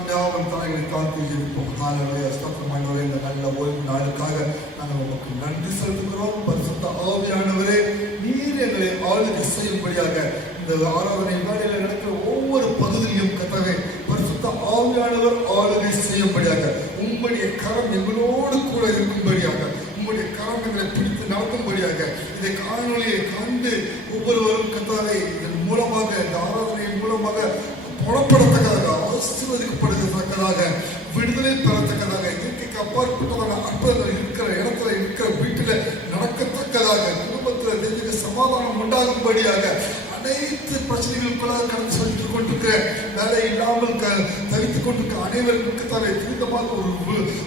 நாம் யாவரும் தலைகளை தாழ்த்தி ஜெபிப்போம். ஹல்லேலூயா. ஸ்தோத்திரம் ஆண்டவரே, இந்த நல்ல ஓய்வு நாளுக்காக நாங்கள் உமக்கு நன்றி செலுத்துகிறோம். பரிசுத்த ஆவியானவரே, நீர் எங்களை ஆளுகை செய்யும்படியாக இந்த ஆராதனை வேளையில் நடக்கிற ஒவ்வொரு பகுதியிலும் கர்த்தாவே பரிசுத்த ஆவியானவர் ஆளுகை செய்யும்படியாக உம்முடைய கரம் எங்களோடு கூட இருக்கும்படியாக உம்முடைய கரம் எங்களை பிடித்து நடக்கும்படியாக இதை காணொலியை கண்டு ஒவ்வொருவரும் கர்த்தாவே இதன் மூலமாக இந்த ஆராதனையின் மூலமாக புறப்படத்தக்கதாக ஆசீர்வதிக்கப்படுவதற்காக விடுதலை பெறத்தக்கதாக இயற்கைக்கு அப்பாற்பட்டதாக அற்புதங்கள் இருக்கிற இடத்துல இருக்கிற வீட்டில் நடக்கத்தக்கதாக குடும்பத்தில் தெய்வீக சமாதானம் உண்டாகும்படியாக அனைத்து பிரச்சனைகளுக்குள்ளாக கடந்து சென்று கொண்டிருக்கிற வேலை இல்லாமல் தவித்துக் கொண்டிருக்கிற அனைவருக்கு தவிர துரிதமாக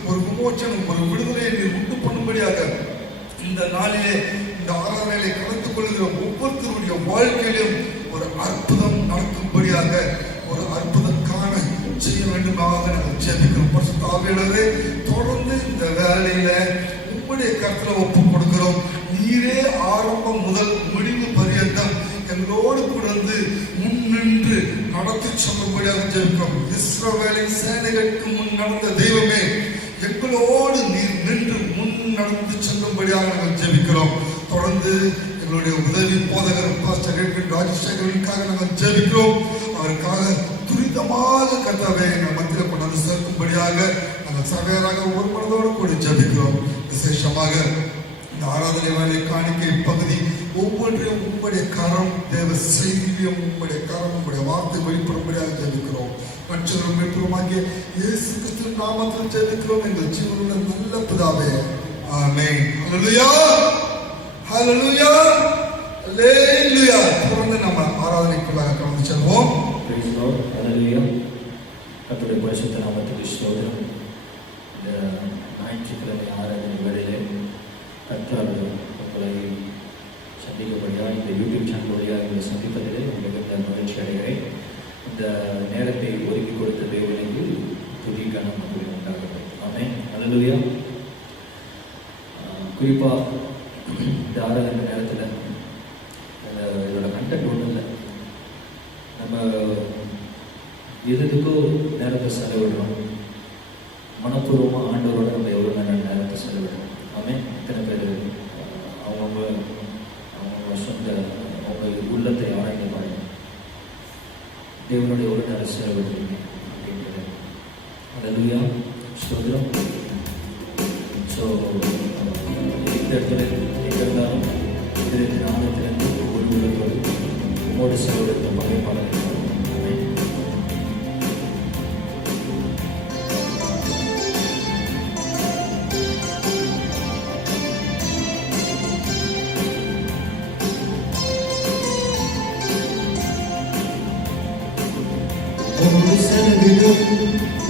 ஒரு விமோச்சனம் ஒரு விடுதலையை நீர் உண்டு பண்ணும்படியாக இந்த நாளிலே இந்த ஆராதனையை கலந்து கொள்கிற ஒவ்வொருத்தருடைய வாழ்க்கையிலும் ஒரு அற்புதம் நடக்கும்படியாக ஒரு அற்புதம் காண செய்ய வேண்டுமாக நாங்கள் ஜெபிக்கிறோம். பரிசுத்த ஆவியானவரே, தொடர்ந்து இந்த வேலையில உம்முடைய கருத்துல ஒப்பு கொடுக்கிறோம். நீரே ஆரம்பம் முதல் முடிவு பரியந்தம் எங்களோடு கூட முன்னின்று நடத்தி சொல்லும்படியாக ஜெபிக்கிறோம். இஸ்ரவேலின் சேனைகளுக்கு முன் நடந்த தெய்வமே, எங்களோடு நீர் நின்று முன் நடந்து செல்லும்படியாக நாங்கள் ஜெபிக்கிறோம். தொடர்ந்து எங்களுடைய உதவி போதகர் பாஸ்டர் ராஜசேகரனுக்காக நாங்கள் ஜெபிக்கிறோம். அவருக்காக துரிதமாக கர்த்தாவே எங்கள் மத்தியில் கொண்டு சேர்க்கும்படியாக நாங்கள் சபையராக ஒரு மனதோடு கூட ஜெபிக்கிறோம். விசேஷமாக இந்த ஆராதனை வேலை காணிக்கை பகுதி ஒவ்வொன்றையும் உங்களுடைய கரம் தேவ செய்தியும் உங்களுடைய கரம் உங்களுடைய வார்த்தை வெளிப்படும்படியாக ஜெபிக்கிறோம். மற்றவர்கள் மீட்புமாகிய இயேசு கிறிஸ்துவின் நாமத்தில் ஜெபிக்கிறோம் எங்கள் ஜீவனுள்ள நல்ல பிதாவே, ஆமென். ஹல்லேலூயா, ஹல்லேலூயா, ஹல்லேலூயா. தொடர்ந்து நம்ம ஆராதனைக்குள்ளாக கடந்து செல்வோம். ஹல்லேலூயா. கர்த்தருடைய பரிசுத்த நாமத்துக்கு ஸ்தோத்திரம். இந்த ஞாயிற்றுக்கிழமை ஆராதனை வேளையிலே கர்த்தர் உங்களை சந்திக்கப்படியாக இந்த யூடியூப் சேனல் வழியாக எங்களை சந்திப்பதிலே மிகுந்த மகிழ்ச்சி அடைகிறேன். இந்த நேரத்தை ஒதுக்கி கொடுத்த தேவனுக்கு துதிக்கான மகிழ்ச்சி உண்டாகிறது. ஆமென். ஹல்லேலூயா. குறிப்பாக இந்த ஆராதனை நேரத்தில் இதோட கண்டென்ட் ஒன்றும் இல்லை. நம்ம எதுக்கோ நேரத்தை செலவிடுறோம். மனப்பூர்வமாக ஆண்டவரோட நம்ம எவ்வளோ நேரத்தை செலவிடுறோம். ஆமென். இத்தனை பேர் அவங்க சொந்த அவங்க உள்ளத்தை ஆராய்ந்து பாருங்க. தேவனுடைய எவ்வளோ நேரம் செலவிடுறீங்க அப்படின்றது. ஹல்லேலூயா, ஸ்தோத்திரம். ஸோ இந்த இடத்துல எங்கிருந்தாலும் இதில் நாமத்திலிருந்து ஒரு உள்ளத்தோடு உம்மோடு செலவிடுற பகைப்பாளர்கள்.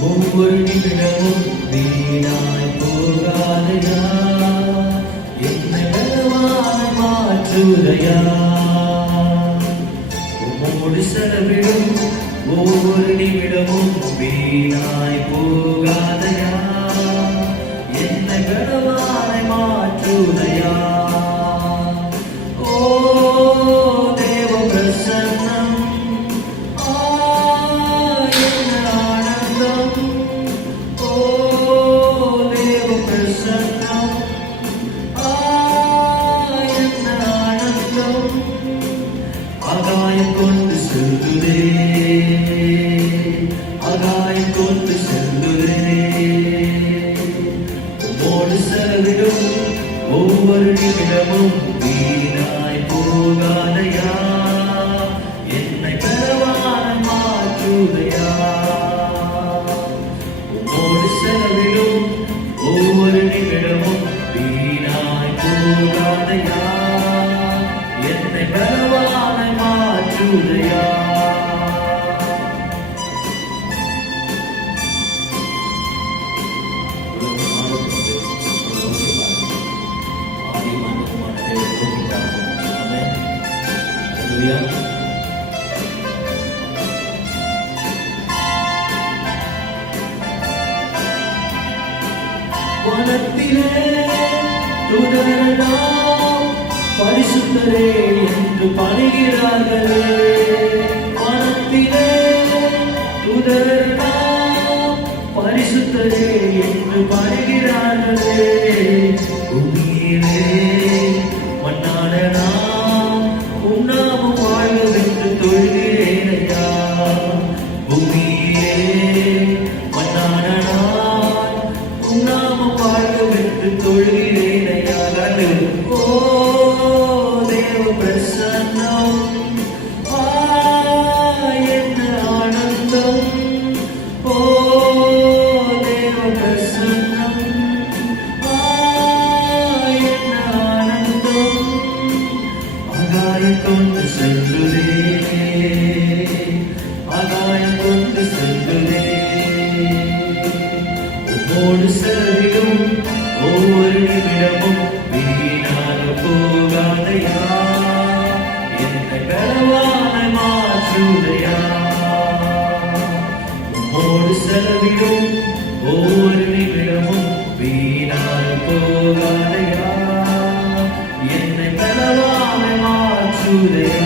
ஒவ்வொரு நிமிடமும் வீணாய் போகாதையா, என்னை பலவான மாற்றுதையா. உம்மோடு செலவிடும் ஒவ்வொரு நிமிடமும் வீணாய் போகாதையா, என்னை பலவான மாற்றுதையா. ஓ தேவ பிரசன்னம், ஒவ்வொரு நிமிடமும் வீணாய் போகாதையா, என்னை பலவான மாற்றுதையா. உம்மோடு செலவிடும் ஒவ்வொரு நிமிடமும் வீணாய் போகாதையா, என்னை பலவான மாற்றுதையா. வனத்திலே தூதரெல்லாம் பரிசுத்தரே என்று பணிகிறார்களே. வனத்திலே தூதரெல்லாம் பரிசுத்தரே என்று பாடுகிறார்களே. பூமியிலே மண்ணான நான் உம் நாமம் வாழ்வென்று தொழுகிறேனையா. பூமியிலே மண்ணான நான் உம் நாமம் வாழ்வென்று தொழுகிறேனையா. ஓ தேவ பிரசன்னம் என்ன ஆனந்தம். ஓ தேவ பிரசன்னம் என்ன ஆனந்தம். ஆகாயம் கொண்டு செல்லுதே, ஆகாயம் கொண்டு செல்லுதே. உம்மோடு செல்விடும் ஒவ்வொரு நிமிடமும் வீணாக போகாதையா. என்னை பலவான மாற்றுதையா. உம்மோடு செலவிடும் ஒவ்வொரு நிமிடமும் வீணாக போகாதையா. என்னை பலவான மாற்றுதையா.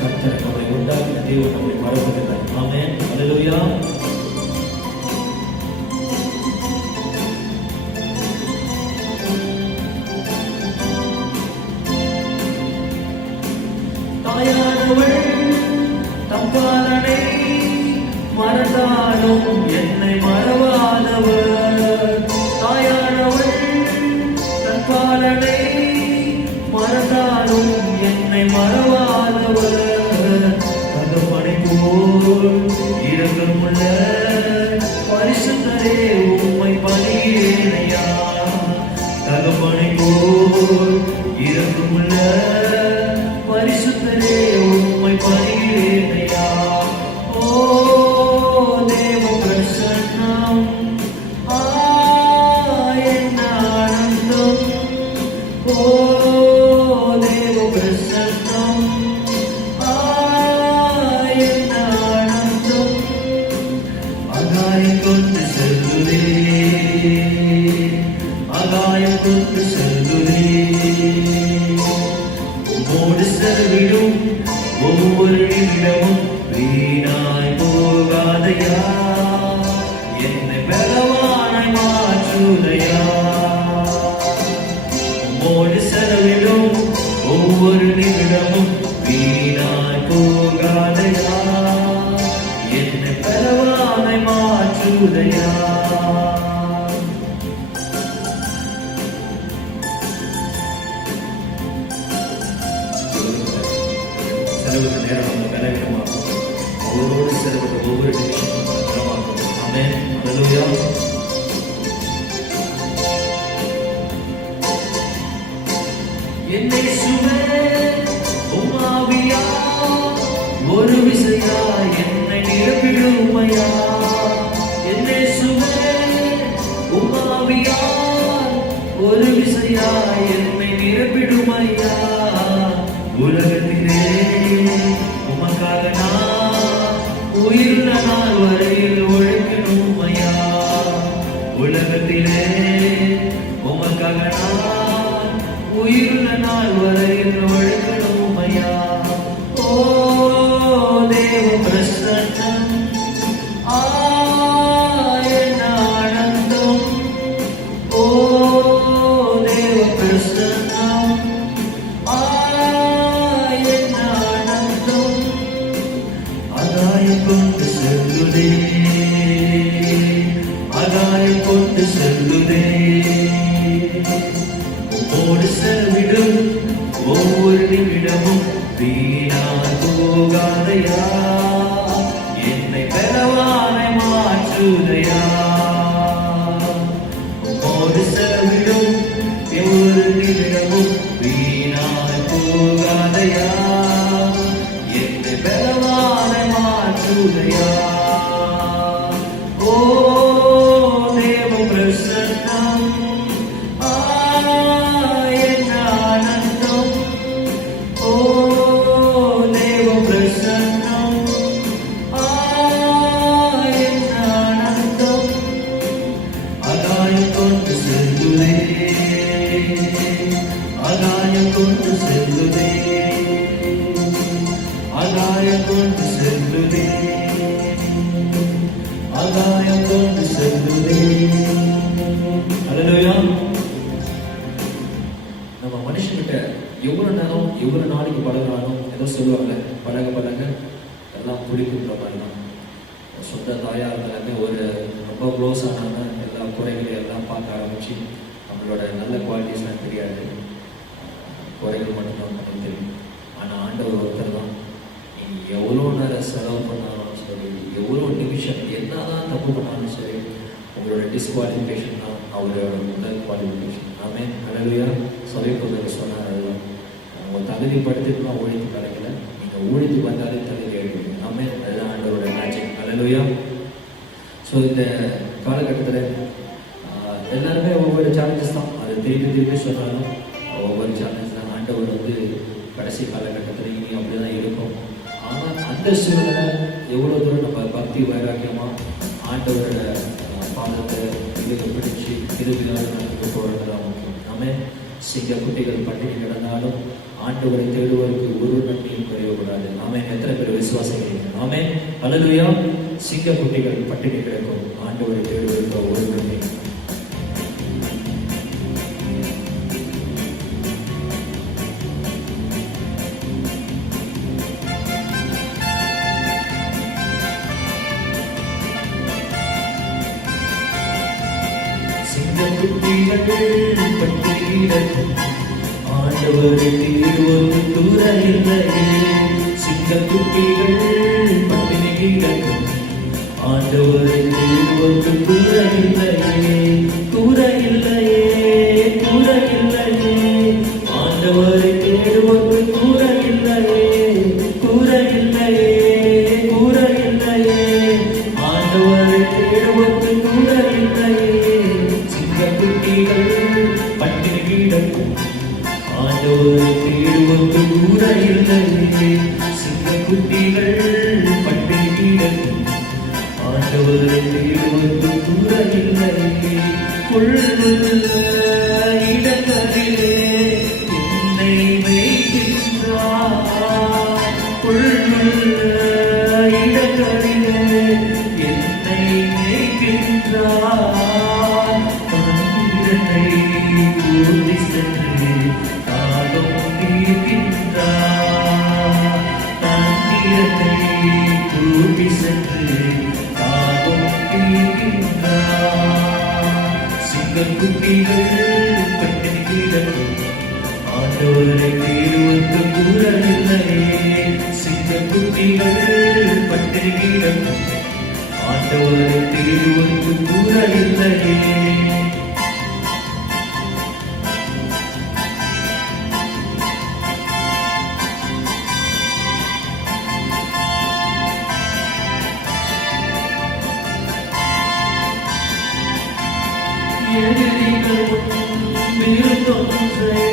கர்த்தர் நம்மை உண்டாக்கின தேவன் நம்மை மறப்பதில்லை. ஆமென். அல்லேலூயா. தாயானவள் தம்பாலனை மறந்தாலும் என்னை மறவாதவர். தாயானவள் தம்பாலனை மறந்தாலும் என்னை மறவாதவர். தகப்பனை போல் இரக்கமுள்ள பரிசுத்தரே உம்மை பணிகிறேனையா. தகப்பனை போல் இரக்கமுள்ள பரிசுத்தரே உம்மை பணிகிறேனையா. ஓ தேவ பிரசன்னம் என்ன ஆனந்தம். ஓ தேவ பிரசன்னம் என்ன ஆனந்தம். ஆகாயம் கொண்டு செல்லுதே, ஆகாயம் கொண்டு செல்லுதே. உம்மோடு செல்விடும் ஒவ்வொரு நிமிடமும் வீணாய் போகாதையா. என்னை பலவானாய் மாற்றுதையா. உம்மோடு செலவிடும் ஒவ்வொரு நிமிடமும் வீணாய் போகாதையா. என்னை பலவானாய் மாற்றுதையா. செலவுக்கு நேரம் நம்ம பலவீனமாகும். அவரோடு செலவுக்கு ஒவ்வொரு நிமிஷமும் பலமாகும். ஆமென். அல்லேலூயா. என்னை சுமே உம்மாவியா ஒரு விசையா என்னை நிரப்பிடுமையா. என்னை சுமே உம்மாவியா ஒரு விசையா என்னை நிரப்பிடுமையா. உலகத்திலே உமக்காக நான் உயிருள்ள நாள் வரையில் உழைக்கணுமையா. உலகத்திலே உமக்காக நான் உயிருள்ள நாள் வரையில் உழைக்கணுமையா. ஓ தேவ பிரசன்னம் என்ன ஆனந்தம். ஓ தேவ பிரசன்னம் என்ன ஆனந்தம். ஆகாயம் கொண்டு செல்லுதே, ஆகாயம் கொண்டு செல்லுதே. உம்மோடு செல்விடும் ஒவ்வொரு நிமிடமும் வீணாய் போகாதையா. என்னை பலவானாய் மாற்றுதையா. உம்மோடு செல்விடும் ஒவ்வொரு நிமிடமும் வீணாய் போகாதையா. என்னை பலவானாய் மாற்றுதையா. ஓ தேவ பிரசன்னம் என்ன ஆனந்தம். ஓ தேவ பிரசன்னம் என்ன ஆனந்தம். ஆகாயம் கொண்டு செல்லுதே, ஆகாயம் கொண்டு செல்லுதே. ஆகாயம் கொண்டு செல்லுதே, ஆகாயம் கொண்டு செல்லுதே. அல்லேலூயா. நம்ம மனுஷன்கிட்ட எவ்வளவு நேரம் எவ்வளவு நாளைக்கு பழகினாலும் ஏதோ சொல்லுவாங்க, பழக பழக எல்லாம் பிடிக்குன்ற மாதிரி தான். சொந்த தாயாக இருந்தாலுமே ஒரு ரொம்ப க்ளோஸ் ஆனாங்க எல்லா குறைகளையும் எல்லாம் பார்க்க ஆரம்பிச்சு நம்மளோட நல்ல குவாலிட்டிஸ்லாம் தெரியாது, குறைகள் மட்டும்தான் நமக்கு தெரியும். ஆனால் ஆண்டவர் ஒருத்தர் தான். நீங்கள் எவ்வளோ நேரம் செலவு பண்ணாலும் சரி, எவ்வளோ நிமிஷம் என்னதான் தப்பு பண்ணாலும் சரி, உங்களோட டிஸ்குவாலிஃபிகேஷன் தான் அவரோட முதல் குவாலிஃபிகேஷன். ஆமே. அல்லேலூயா. சபைக்குள்ள சொன்னார், அதுதான் உங்கள் தகுதிப்படுத்திட்டுலாம் ஊழித்து கிடைக்கல, நீங்கள் ஊழித்து வந்தாலே தகுதி ஆகிடுவீங்க. ஆமே. அதுதான் ஆண்டவரோட மேஜிக். அல்லேலூயா. ஸோ இந்த காலகட்டத்தில் எல்லாருமே ஒவ்வொரு சேலஞ்சஸ் தான், அது திருப்பி சொன்னாலும் ஒவ்வொரு சேலஞ்ச் தான். ஆண்டவர் வந்து கடைசி காலகட்டத்தில் இனி அப்படி தான் இருக்கும். ஆனால் அந்த சூழ்நிலை எவ்வளோ தூரம் நம்ம பக்தி வைராக்கியமாக ஆண்டவரோட பாதத்தை இதுக்கு பிடிச்சி திருவிழாக நடந்து போகிறது தான் முக்கியம். நம்ம சிங்க குட்டிகள் பட்டினி கிடந்தாலும் ஆண்டவரை தேடுவதற்கு ஒரு நன்மையும் குறையக்கூடாது. நாம எத்தனை பேர் விசுவாசிக்கிறீங்க? நாமே. அல்லேலூயா. சிங்க குட்டிகள் பட்டினி கிடக்கும், ஆண்டவரை தேடுவதற்கு ஒரு நன்மை. ஆண்டவரை தேடுவது தூர இல்லையே, சிங்கக்குட்டிகள் பட்டினி கிடக்கும். ஆண்டவரை தேடுவது தூர இல்லையே, தூர இல்லையே, தூர இல்லையே. ஆண்டவரை தேடுவது தூர இல்லையே, தூர இல்லையே, தூர இல்லையே. ஆண்டவரை தேடுவது தூர இல்லையே, சிங்கக்குட்டிகள் பட்டினி கிடக்கும். ஆண்டவரை தேடுவது தூர இல்லையே, சிங்கக்குட்டிகள் பட்டினி கிடக்கும். ஆண்டவரை தேடுவது தூர இல்லையே. கொள்ளுள்ள இடங்களிலே என்னை வைக்கின்றார், கொள்ளுள்ள இடங்களிலே என்னை வைக்கின்றார். தண்ணீரை ஊற்றி சென்று தாகம் தீர்க்கின்றார், தண்ணீரை ஊற்றி சென்று தாகம் தீர்க்கின்றார். சிங்கக்குட்டிகள் பட்டினி கிடக்கும். ஆண்டவரை தேடுவது தூர இல்லையே, சிங்கக்குட்டிகள் பட்டினி கிடக்கும். ஆண்டவரை தேடுவது தூர இல்லையே. எதிரிகள் விருந்தொன்றை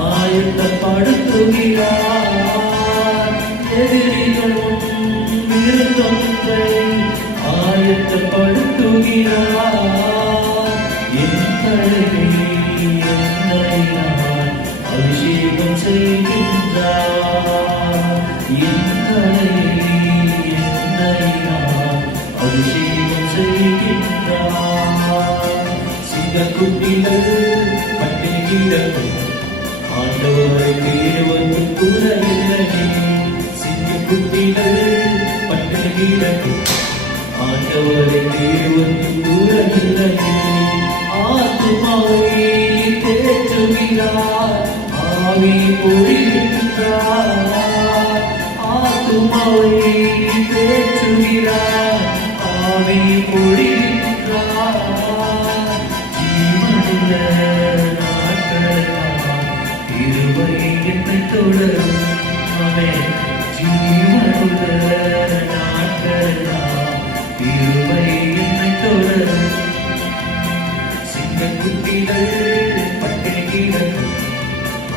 ஆயத்தப்படுத்துகிறார், எதிரிகள் விருந்தொன்றை ஆயத்தப்படுத்துகிறார். என் தலையை என்னை நான் அபிஷேகம் செய்கின்றார், என் தலையை என்னை நான் அபிஷேகம் செய்கின்றார். சிங்கக்குட்டிகள் பட்டினி கிடக்கும். ஆண்டவரை தேடுவது தூர இல்லையே, சிங்கக்குட்டிகள் பட்டினி கிடக்கும். ஆண்டவரை தேடுவது தூர இல்லையே. ஆத்துமாவை தேற்றுகிறார், ஆவி பொழிகின்றார். ஆத்துமாவை தேற்றுகிறார், ஆவி பொழிகின்றார். ஜீவனுள்ள நாட்களெல்லாம் கிருபை என்னை தொடரும். ஆமென். ஜீவனுள்ள நாட்களெல்லாம் கிருபை என்னை தொடரும். சிங்கக்குட்டிகள் பட்டினி கிடக்கும்.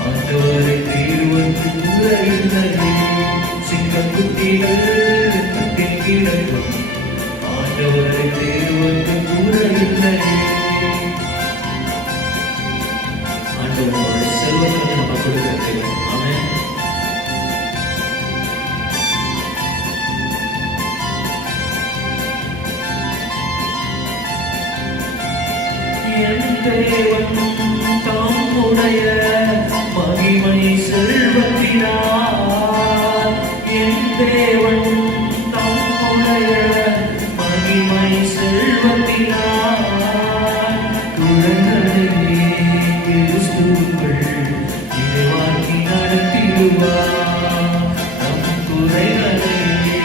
ஆண்டவரை தேடுவது தூர இல்லையே, சிங்கக்குட்டிகள் பட்டினி கிடக்கும். ஆண்டவரை தேடுவது தூர இல்லையே. ஆண்டவரோட செல்வத்தை நம்ம கொடுக்கிறது. ஆமென். தேவன் தம்முடைய மகிமை செல்வத்தினார், என் தேவன் தம்முடைய மகிமை செல்வத்தினார் குழந்தையே கிறிஸ்துவுக்குள் இறைவாக்கி நடத்திடுவார். நம் குறைகளையே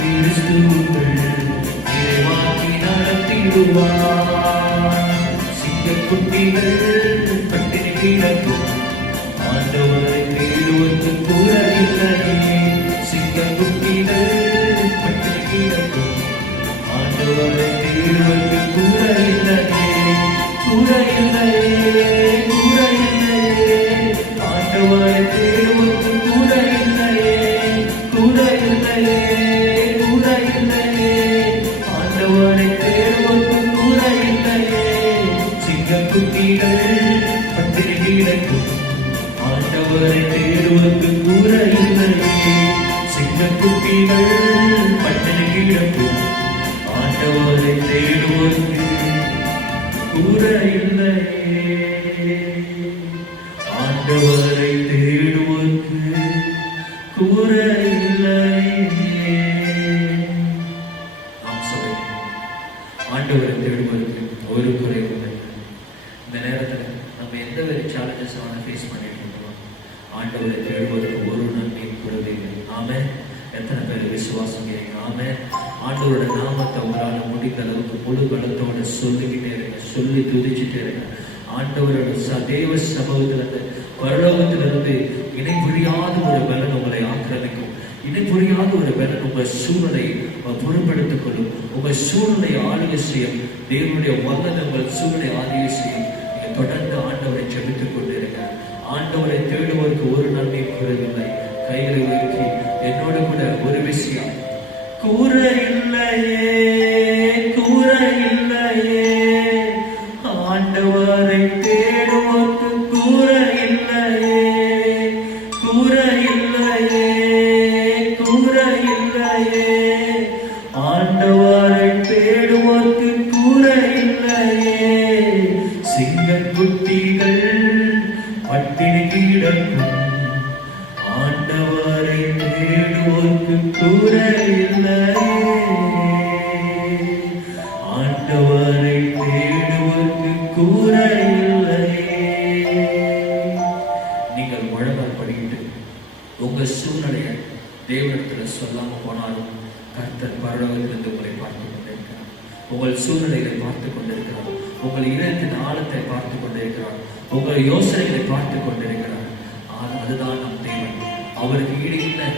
கிறிஸ்துவுக்குள் இறைவாக்கி நடத்திடுவார். சிங்கக்குட்டிகள் பட்டினி கிடக்கும் ஆண்டவரை தேடுவது கூட இல்லையே. சிங்கக்குட்டிகள் பட்டினி கிடக்கும் ஆண்டவரை தேடுவது கூட இல்லையே. கூட இல்லையே, கூட இல்லையே, ஆண்டவரை தேடுவது கூட இல்லையே. கூட இல்லையே, கூட இல்லையே, ஆண்டவரை தேடுவது கூட இல்லையே. சிங்கக்குட்டிகள் பட்டினி கிடக்கும் ஆண்டவரை தேடுவது கூட இல்லையே. சிங்கக்குட்டிகள் பட்டினி கிடக்கும் ஆண்டவரை தேடுவது கூட இல்லையே. ஆண்டவரை தேடுவது கூட இல்லையே. நாம் சொல்லுவோம், ஆண்டவரை தேடுவதற்கு ஒரு குறைவு இல்லை. இந்த நேரத்தில் நம்ம எந்த ஒரு சேலஞ்சஸ் ஃபேஸ் பண்ணிட்டு இருக்கோம், ஆண்டவரை தேடுவதற்கு ஒரு நன்மையும் கூடவே இல்லை. ஆமென். எத்தனை பேர் விசுவாசம் கேட்குறீங்க? ஆமென். ஆண்டவரோட நாமத்தை உங்களால் முடிந்த அளவுக்கு முழு பலத்தோடு சொல்லிக்கிட்டே இருங்க, சொல்லி துதிச்சுட்டே இருங்க. ஆண்டவரோட தேவ சமூகத்திலிருந்து பரலோகத்திலிருந்து இணை புரியாத ஒரு பலன் உங்களை ஆக்கிரமிக்கும். இணை புரியாத ஒரு பலன் உங்கள் சூழலை பொருட்படுத்திக் கொள்ளும். உங்கள் சூழலை ஆளுகை செய்யும். தேவனுடைய வல்லமை உங்கள் சூழலை ஆளுகை செய்யும். நீங்கள் தொடர்ந்து ஆண்டவரை ஜெபித்துக் கொண்டிருங்க. ஆண்டவரை தேடுவதற்கு ஒரு நன்மை கூறவில்லை. கைகளை உயர்த்தி என்னோட கூட ஒரு விஷயம், கூற இல்லையே, கூற இல்லையே, ஆண்டவரை தேடுவதற்கு கூற இல்லையே, கூற இல்லையே, கூற இல்லையே, ஆண்டவரை தேடுவதற்கு கூற இல்லையே. சிங்கக்குட்டிகள் பட்டினி கிடக்கும் ஆண்டவரை தேடுவதற்கு கூற இல்லையே. ஆண்டவரை தேடுவதற்கு கூற இல்லையே. நீங்கள் முழங்கால் படிக்கிட்டு உங்க சூழ்நிலையை தேவனிடத்தில் சொல்லாம போனாலும் கர்த்தர் பரலோகத்திலிருந்து உங்களை பார்த்து கொண்டிருக்கிறார். உங்கள் சூழ்நிலைகளை பார்த்து கொண்டிருக்கிறார். உங்கள் இதயத்தின் ஆழத்தை பார்த்து கொண்டிருக்கிறார். உங்கள் யோசனைகளை பார்த்து கொண்டிருக்கிறார். அதுதான் நம் தேவன். அவருக்கு ஈடு இல்லை,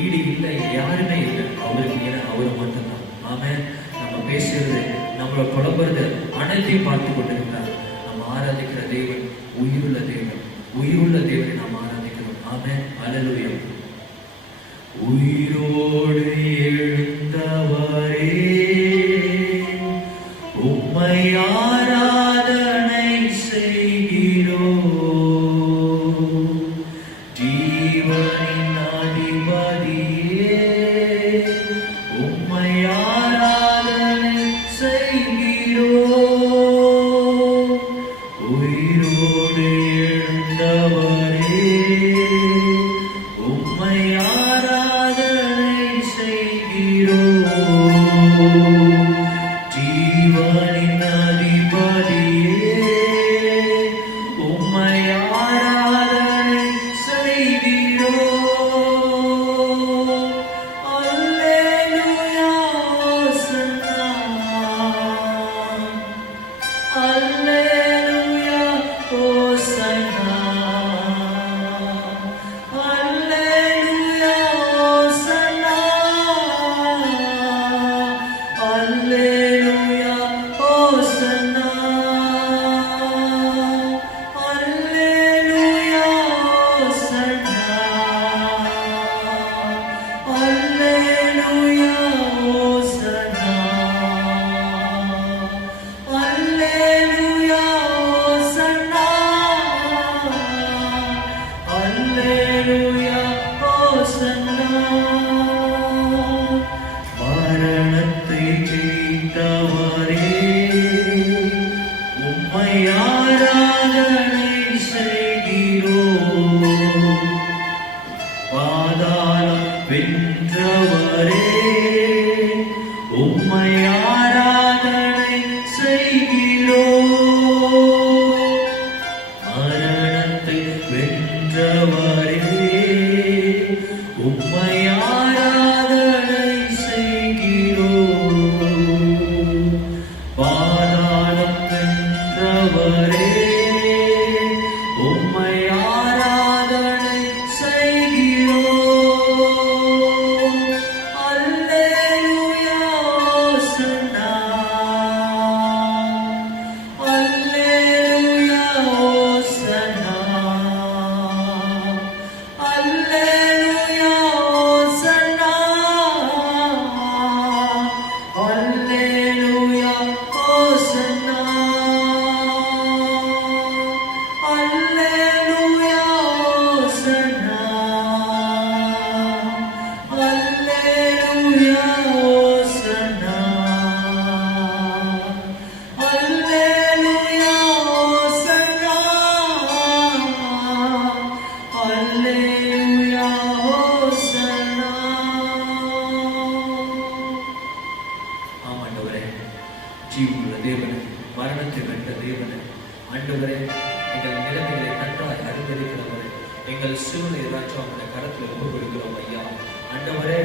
ஈடு இல்லை, யாருமே இல்லை. அவருக்கு ஈடு அவர் மட்டும்தான். ஆமென். நம்ம பேசுறது, நம்மளை புலம்புறது அனைத்தையும் பார்த்து கொண்டிருக்கிறார். நம்ம ஆராதிக்கிற தேவன் உயிருள்ள தேவன். உயிருள்ள தேவனை நாம் ஆராதிக்கிறோம். ஆமென். அல்லேலூயா. உயிரோடு எழுந்தவரே உம்மை ஆராதனை செய்கிறோம். ஜீவனின் அதிபதியே உம்மை ஆராதனை செய்கிறோம். உயிரோடு எழுந்தவரே உம்மை ஆராதனை ஜீவனுள்ள தேவனே, மரணத்தை வென்ற தேவனே, ஆண்டவரே, எங்கள் நிலைமைகளை நன்றாய் அறிந்திருக்கிறவரே, எங்கள் சூழ்நிலை ராஜா உங்களுடைய கரத்தில் ஒப்புக் கொடுக்கிறோம் ஐயா. ஆண்டவரே,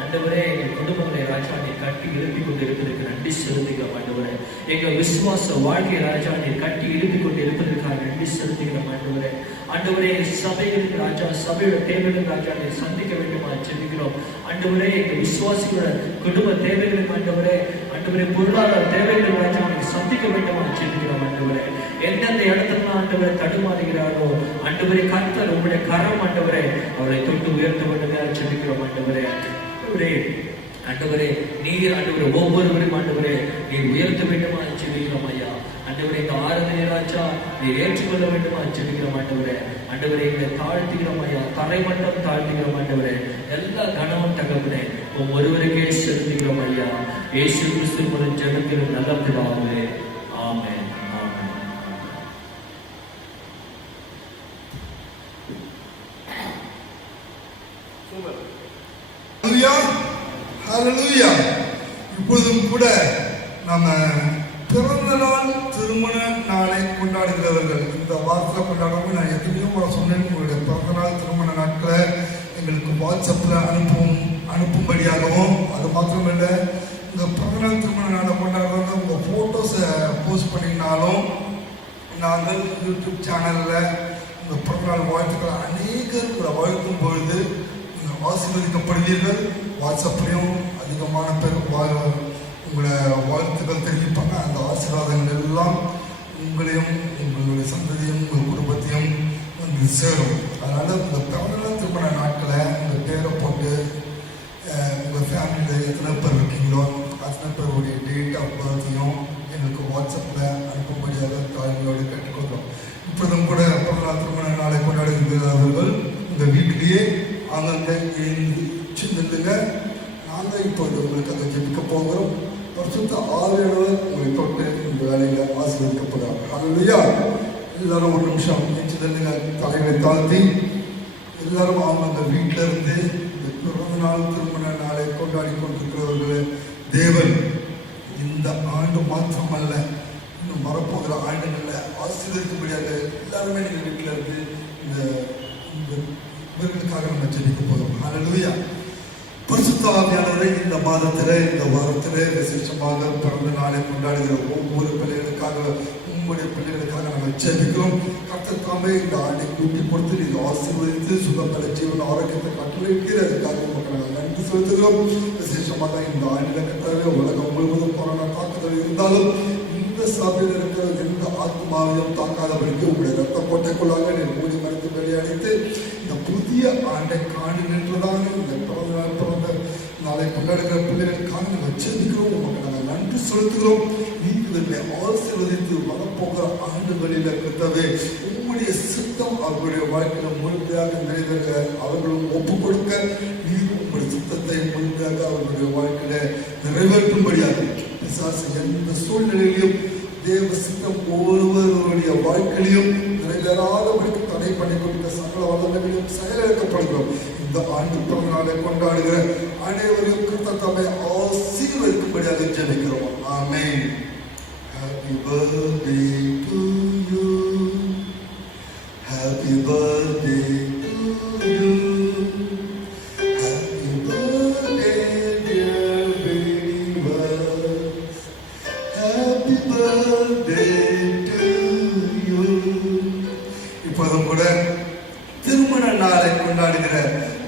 ஆண்டவரே, எங்கள் குடும்பங்களை ராஜா நீ கட்டி எழுப்பி கொண்டு இருப்பதற்கு நன்றி செலுத்துகிறோம் ஆண்டவரே. எங்கள் விசுவாச வாழ்க்கை ராஜா நீ கட்டி எழுப்பி கொண்டு இருப்பதற்காக நன்றி செலுத்துகிறோம் ஆண்டவரே. ஆண்டவரே, சபைகளுக்கு ராஜா, சபையோட தேவைகள் ராஜா நீ சந்திக்க வேண்டுமா செலுத்துகிறோம் ஆண்டவரே. எங்கள் விசுவாசிகளோட குடும்ப தேவைகளுக்கு ஆண்டவரே, ஆண்டவரே, பொருளாதார தேவைகள் ராஜா நீ சந்திக்க வேண்டுமா செலுத்துகிறோம் ஆண்டவரே. எந்தெந்த இடத்துல ஆண்டவரை தடுமாறுகிறாரோ ஆண்டவரே, கர்த்தர் உங்களுடைய கரம் ஆண்டவரே அவரை தொட்டு உயர்த்த வேண்டுமே செலுத்துகிறோம் ஆண்டவரே. ஆண்டவரே, நீர் ஆண்டவரே ஒவ்வொருவரும் ஆண்டவரே நீர் உயர்த்த வேண்டுமா செலுத்துகிறோம் ஐயா. ஆண்டவரே, இந்த ஆராதனை ராஜா நீர் ஏற்றுக்கொள்ள வேண்டுமா செலுத்துகிறோம் ஆண்டவரே. ஆண்டவரே, எங்களை தாழ்த்துகிறோம் ஐயா, தலைமட்டம் தாழ்த்துகிறோம் ஆண்டவரே. எல்லா கனமும் தகவலே ஒவ்வொருவருக்கே செலுத்துகிறோம் ஐயா. இயேசு கிறிஸ்து மூலம் ஜெபக்கிறோம் நல்ல பிதாவே, ஆமென். இப்பொழுதும் கூட நம்ம பிறந்த நாள் திருமண நாளை கொண்டாடுகிறவர்கள் இந்த வாரத்தில் கொண்டாடாமல் நான் எத்தனையோ முறை சொன்னேன். உங்களுடைய பிறந்த நாள் திருமண நாட்களை எங்களுக்கு வாட்ஸ்அப்பில் அனுப்பும்படியாகவும், அது மாத்திரமில்லை, இந்த பிறந்த நாள் திருமண நாளை கொண்டாடுறவங்க உங்கள் ஃபோட்டோஸை போஸ்ட் பண்ணிங்கனாலும் நாங்கள் யூடியூப் சேனலில் உங்கள் பிறந்த நாள் வாழ்த்துக்களை அநேகர் கூட வாழ்த்தும் பொழுது ஆசீர்வதிக்கப்படுவீர்கள். வாட்ஸ்அப்லேயும் அதிகமான பேர் உங்களை வாழ்த்துக்கள் தெரிவிப்பாங்க. அந்த ஆசீர்வாதங்கள் எல்லாம் உங்களையும் உங்களுடைய சந்ததியும் உங்கள் குடும்பத்தையும் வந்து சேரும். அதனால் உங்கள் பிறந்தநாள் திருமண நாட்களை உங்கள் பேரை போட்டு உங்கள் ஃபேமிலியில் எத்தனை பேர் இருக்கீங்களோ அத்தனை பேருடைய டேட் ஆஃப் பர்த்தையும் எங்களுக்கு வாட்ஸ்அப்பில் அனுப்பும்படியாக தாய்களோடு கேட்டுக்கொள்கிறோம். இப்பொழுதும் கூட பிறந்தநாள் திருமண நாளை கொண்டாடுகிறவர்கள் உங்கள் வீட்டிலேயே அங்கங்கே எழுந்து நில்லுங்க. நாங்கள் இப்போது உங்களுக்காக ஜெபிக்க போகிறோம். பரிசுத்த ஆவியானவர் உங்களை தொட்டு இந்த வேலையில் ஆசீர்வதிக்கப்படுறாங்க. அல்லேலூயா. எல்லாரும் ஒரு நிமிஷம் எழுந்து நில்லுங்க, தலைகளை தாழ்த்தி. எல்லாரும் அவங்க வீட்டில் இருந்து இந்த பிறந்த நாள் திருமண நாளை கொண்டாடி கொண்டிருக்கிறவர்களே, தேவன் இந்த ஆண்டு மாத்திரமல்ல, இன்னும் வரப்போகிற ஆண்டுகளில் ஆசீர்வதிக்கும்படியாக எல்லாருமே நீங்கள் வீட்டில் இருந்து இந்த இவர்களுக்காக நம்ம ஜெபிக்க போகிறோம். அல்லேலூயா. பரிசுத்த ஆவியானவரே, இந்த மாதத்தில் இந்த வாரத்தில் விசேஷமாக பிறந்த நாளை கொண்டாடுகிற ஒவ்வொரு பிள்ளைகளுக்காக, உங்களுடைய பிள்ளைகளுக்காக நம்ம ஜெபிக்கிறோம். கர்த்தர் தாமே இந்த ஆண்டை கூட்டி கொடுத்து நீங்கள் ஆசீர்வதித்து சுகப்பட ஜீவன ஆரோக்கியத்தை கட்டளையிட்டு அதுக்காக உங்களுக்கு நாங்கள் நன்றி செலுத்துகிறோம். விசேஷமாக இந்த ஆண்டில் கர்த்தரவே உலகம் முழுவதும் கொரோனா தாக்குதல் இருந்தாலும் இந்த சபையில் இருக்கிற எந்த ஆத்மாவையும் தாக்காதபடிக்கு உங்களுடைய ரத்த கோட்டைக்குள்ளாக நீ மூடி மறைத்து வெளியடித்து இந்த புதிய ஆண்டை காணுகின்றதான இந்த பிறந்த நாளை கொண்டாடுகிற பிள்ளைகளுக்காக நாங்கள் ஜெபிக்கிறோம். உங்களுக்கு நாங்கள் நன்றி செலுத்துகிறோம். நீங்களை ஆசீர்வதித்து வரப்போகிற ஆண்டுகளில் கர்த்தாவே உங்களுடைய சித்தம் அவர்களுடைய வாழ்க்கையில் முழுமையாக நிறைவேற அவர்களும் ஒப்புக் கொடுக்க நீர் உங்களுடைய சித்தத்தை முழுமையாக அவர்களுடைய வாழ்க்கையில நிறைவேற்றும்படியாக பிசாசு எந்த சூழ்நிலையிலும் தேவ சித்தம் ஒவ்வொருவருடைய வாழ்க்கையிலும் நிறைவேறாதவர்களுக்கு தடை பண்ணி கொடுத்த சகல வல்லமைகளையும் செயலிழக்கப்படுகிறோம். இந்த ஆண்டு பிறந்த நாளை கொண்டாடுகிற அனைவரையும் கர்த்தர் தம்மை ஆசீர்வதிக்கும்படியாக ஜெபிக்கிறோம். ஆமென். Happy birthday to you. Happy birthday to you. Happy birthday dear believers. Happy birthday to you. இப்போதும் கூட திருமண நாளை கொண்டாடுகிற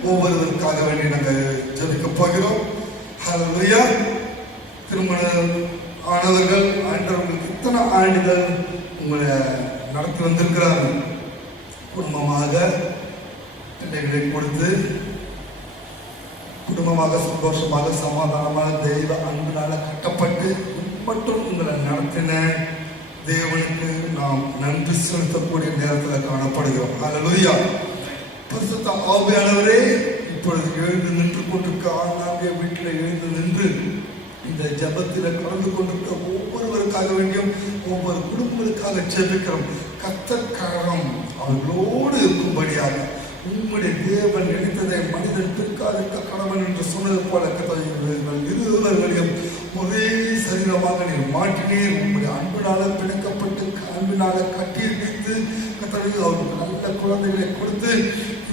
ஒவ்வொருவருக்காக வேண்டி நாங்கள் ஜெபிக்க போகிறோம். ஹல்லேலூயா. திருமணம் ஆனவர்கள் ஆண்டவர்களுக்கு இத்தனை ஆண்டுகள் உங்களை நடத்தி வந்திருக்கிறார்கள். குடும்பமாக பிள்ளைகளை கொடுத்து குடும்பமாக சந்தோஷமாக சமாதானமாக தெய்வ அன்பினால கட்டப்பட்டு மற்றும் உங்களை நடத்தின தேவனுக்கு நாம் நன்றி செலுத்தக்கூடிய நேரத்தில் காணப்படுகிறோம். அல்லேலூயா. பரிசுத்த ஆவியானவரே, இப்பொழுது எழுந்து நின்று கொண்டிருக்க ஆங்காங்கே வீட்டில் எழுந்து நின்று இந்த ஜபத்தில் கலந்து கொண்டிருக்க ஒவ்வொருவருக்காக வேண்டியும் ஒவ்வொரு குடும்பங்களுக்காக ஜெபிக்கிறோம். கர்த்தர் கரம் அவர்களோடு இருக்கும்படியாக உங்களுடைய தேவன் நினைத்ததை மனிதன் பிற்காலிக்க கடவன் என்று சொன்னது போல இருவர்களையும் ஒரே சரீரமாக நீர் மாற்றி நீர் உங்களுடைய அன்பினால பிணைக்கப்பட்டு அன்பினால கட்டி வைத்து கர்த்தாவே அவருக்கு நல்ல குழந்தைகளை கொடுத்து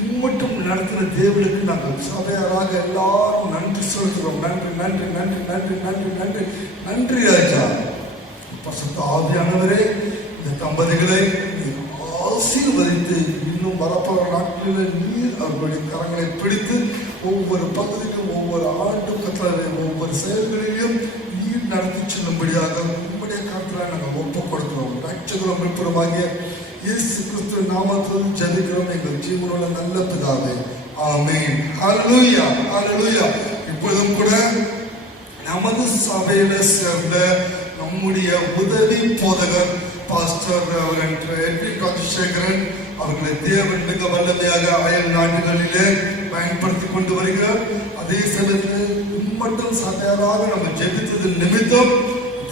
இம்மட்டும் நடத்தின தேவனுக்கு நாங்கள் சபையாராக எல்லாரும் நன்றி சொல்கிறோம். நன்றி நன்றி நன்றி நன்றி நன்றி நன்றி நன்றி ராஜா. பரிசுத்த ஆவியானவரே, இந்த தம்பதிகளை ஆசீர்வதித்து இன்னும் வரப்போற நாட்களில் நீர் அவர்களுடைய கரங்களை பிடித்து ஒவ்வொரு பகுதிக்கும் ஒவ்வொரு ஆண்டும் கர்த்தாவே ஒவ்வொரு செயல்களிலும் நீர் நடத்தி செல்லும்படியாக உங்களுடைய கருத்துல நாங்கள் ஒப்புக் கொடுக்கிறோம். ரட்சகரும் மீட்பருமாகிய இயேசு கிறிஸ்து நாமத்தில் ஜெபிக்கிறோம் எங்கள் ஜீவனுள்ள நல்ல பிதாவே, ஆமென். ஹல்லேலூயா ஹல்லேலூயா. இப்பொழுதும் கூட நமது சபையில சேர்ந்த நம்முடைய உதவி போதகர் பாஸ்டர் எட்வின் ராஜசேகரன் அவர்களை தேவன் மிக வல்லமையாக அயல் நாடுகளிலே பயன்படுத்தி கொண்டு வருகிறார். அதே சமயத்தில் இம்மட்டும் சபையாராக நம்ம ஜெபித்தது நிமித்தம்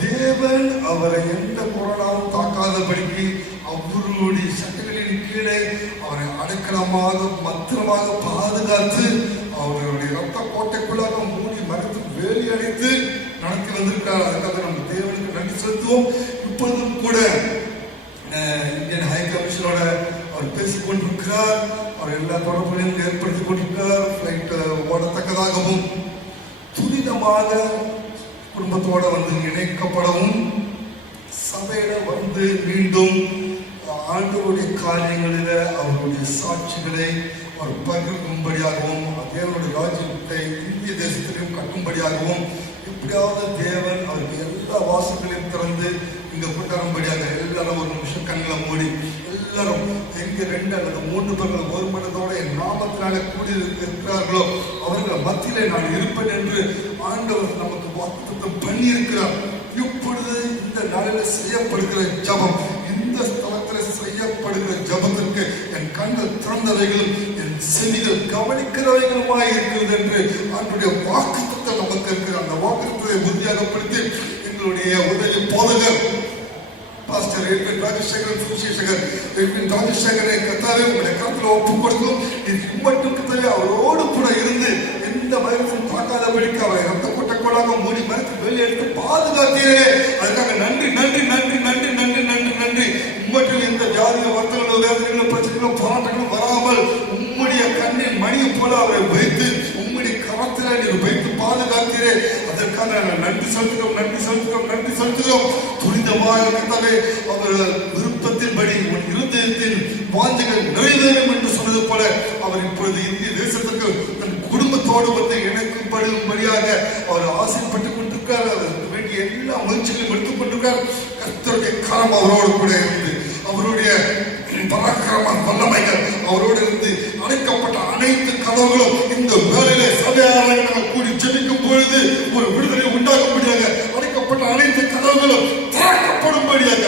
தேவன் அவரை எந்த கொரோனாவும் தாக்காதபடிக்கு அவர்களுடைய சட்டங்களின் கீழே அவரை அடைக்கலமாக பத்திரமாக பாதுகாத்து அவர்களுடைய ரத்த கோட்டைக்குள்ளாக மூடி மறைத்து வேலி அடைத்து நடத்தி வந்திருக்கிறார். அதுக்காக நம்ம தேவனுக்கு நன்றி செலுத்துவோம். இப்பொழுதும் கூட இந்தியன் ஹை கமிஷனோட அவர் பேசிக் கொண்டிருக்கிறார். அவர் எல்லா தொடர்புகளையும் ஏற்படுத்திக் கொண்டிருக்கிறார். ஃபிளைட் ஓடத்தக்கதாகவும் துரிதமாக குடும்பத்தோட வந்து இணைக்கப்படவும் சபையில வந்து மீண்டும் ஆண்டவருடைய காரியங்களில அவருடைய சாட்சிகளை அவர் பகிர்க்கும்படியாகவும் தேவனுடைய ராஜ்யத்தை இந்திய தேசத்திலையும் கட்டும்படியாகவும் எப்படியாவது தேவன் அவருக்கு எல்லா வாசல்களையும் திறந்து இங்க கொண்டாடும்படியாக எல்லாரும் ஒரு நிமிஷம் கண்களை மூடி எல்லாரும் எங்க 2 அல்லது 3 பேர்கள் ஒரு மனதோட என் நாமத்தினால கூடி இருக்கிறார்களோ அவர்கள் மத்தியிலே நான் இருப்பேன் என்று ஆண்டவர் நமக்கு வாக்குத்தத்தம் பண்ணி இருக்கிறார். இப்பொழுது இந்த நாளில் செய்யப்படுகிற ஜபம், இந்த ஸ்தலத்தில் செய்யப்படுகிற ஜபத்திற்கு என் கண்கள் திறந்தவைகளும் என் செவிகள் கவனிக்கிறவைகளுமாய் இருக்கிறது என்று அவருடைய வாக்குத்தத்தம் நமக்கு இருக்கிற அந்த வாக்குத்தத்தை உறுதியாகப்படுத்தி எங்களுடைய உதவி போதகர் பாஸ்டர் எட்வின் ராஜசேகரன் சுவிசேஷகர் எட்வின் ராஜசேகரை கர்த்தாவே உங்களுடைய கருத்துல ஒப்புக் கொடுக்கும். இது மட்டும் கர்த்தாவே அவரோடு கூட இருந்து எந்த வைரஸும் தாக்காதபடிக்கு அவரை ரத்த கொட்டைக்குள்ளாக மூடி மறைத்து வெளியே எடுத்து பாதுகாத்தீரே, அதுக்காக நன்றி நன்றி நன்றி நன்றி நன்றி நன்றி நன்றி. உம்மட்டில் எந்த ஜாதிய வர்த்தகங்களோ வேதனைகளோ பிரச்சனைகளோ போராட்டங்களும் வராமல் உம்முடைய கண்ணின் மணியை போல அவரை வைத்து உம்முடைய கரத்தில நீர் வைத்து பாதுகாத்தீரே, அதற்காக நன்றி செலுத்துகிறோம் நன்றி செலுத்துகிறோம் நன்றி செலுத்துகிறோம். துரிதமாக கர்த்தாவே அவர் விருப்பத்தின்படி உன் இருதயத்தின் வாஞ்சைகள் நிறைவேறும் என்று சொன்னது போல அவர் இப்பொழுது இந்திய தேசத்துக்கு தன் குடும்பத்தோடு வந்து இணைக்கும்படியாக அவர் ஆசைப்பட்டுக் கொண்டிருக்கார். அதற்கு வேண்டிய எல்லா முயற்சிகளையும் எடுத்துக் கொண்டிருக்கார். கர்த்தருடைய கரம் அவரோடு கூட இருந்து அவருடைய பராக்கிரம வல்லமைகள் அவரோடு இருந்து அடைக்கப்பட்ட அனைத்து கதவுகளும் இந்த வேலையிலே சபையாரை நாங்கள் கூடி ஜெபிக்கும் பொழுது ஒரு விடுதலை உண்டாகும்படியாக அடைக்கப்பட்ட அனைத்து கதவுகளும் திறக்கப்படும்படியாக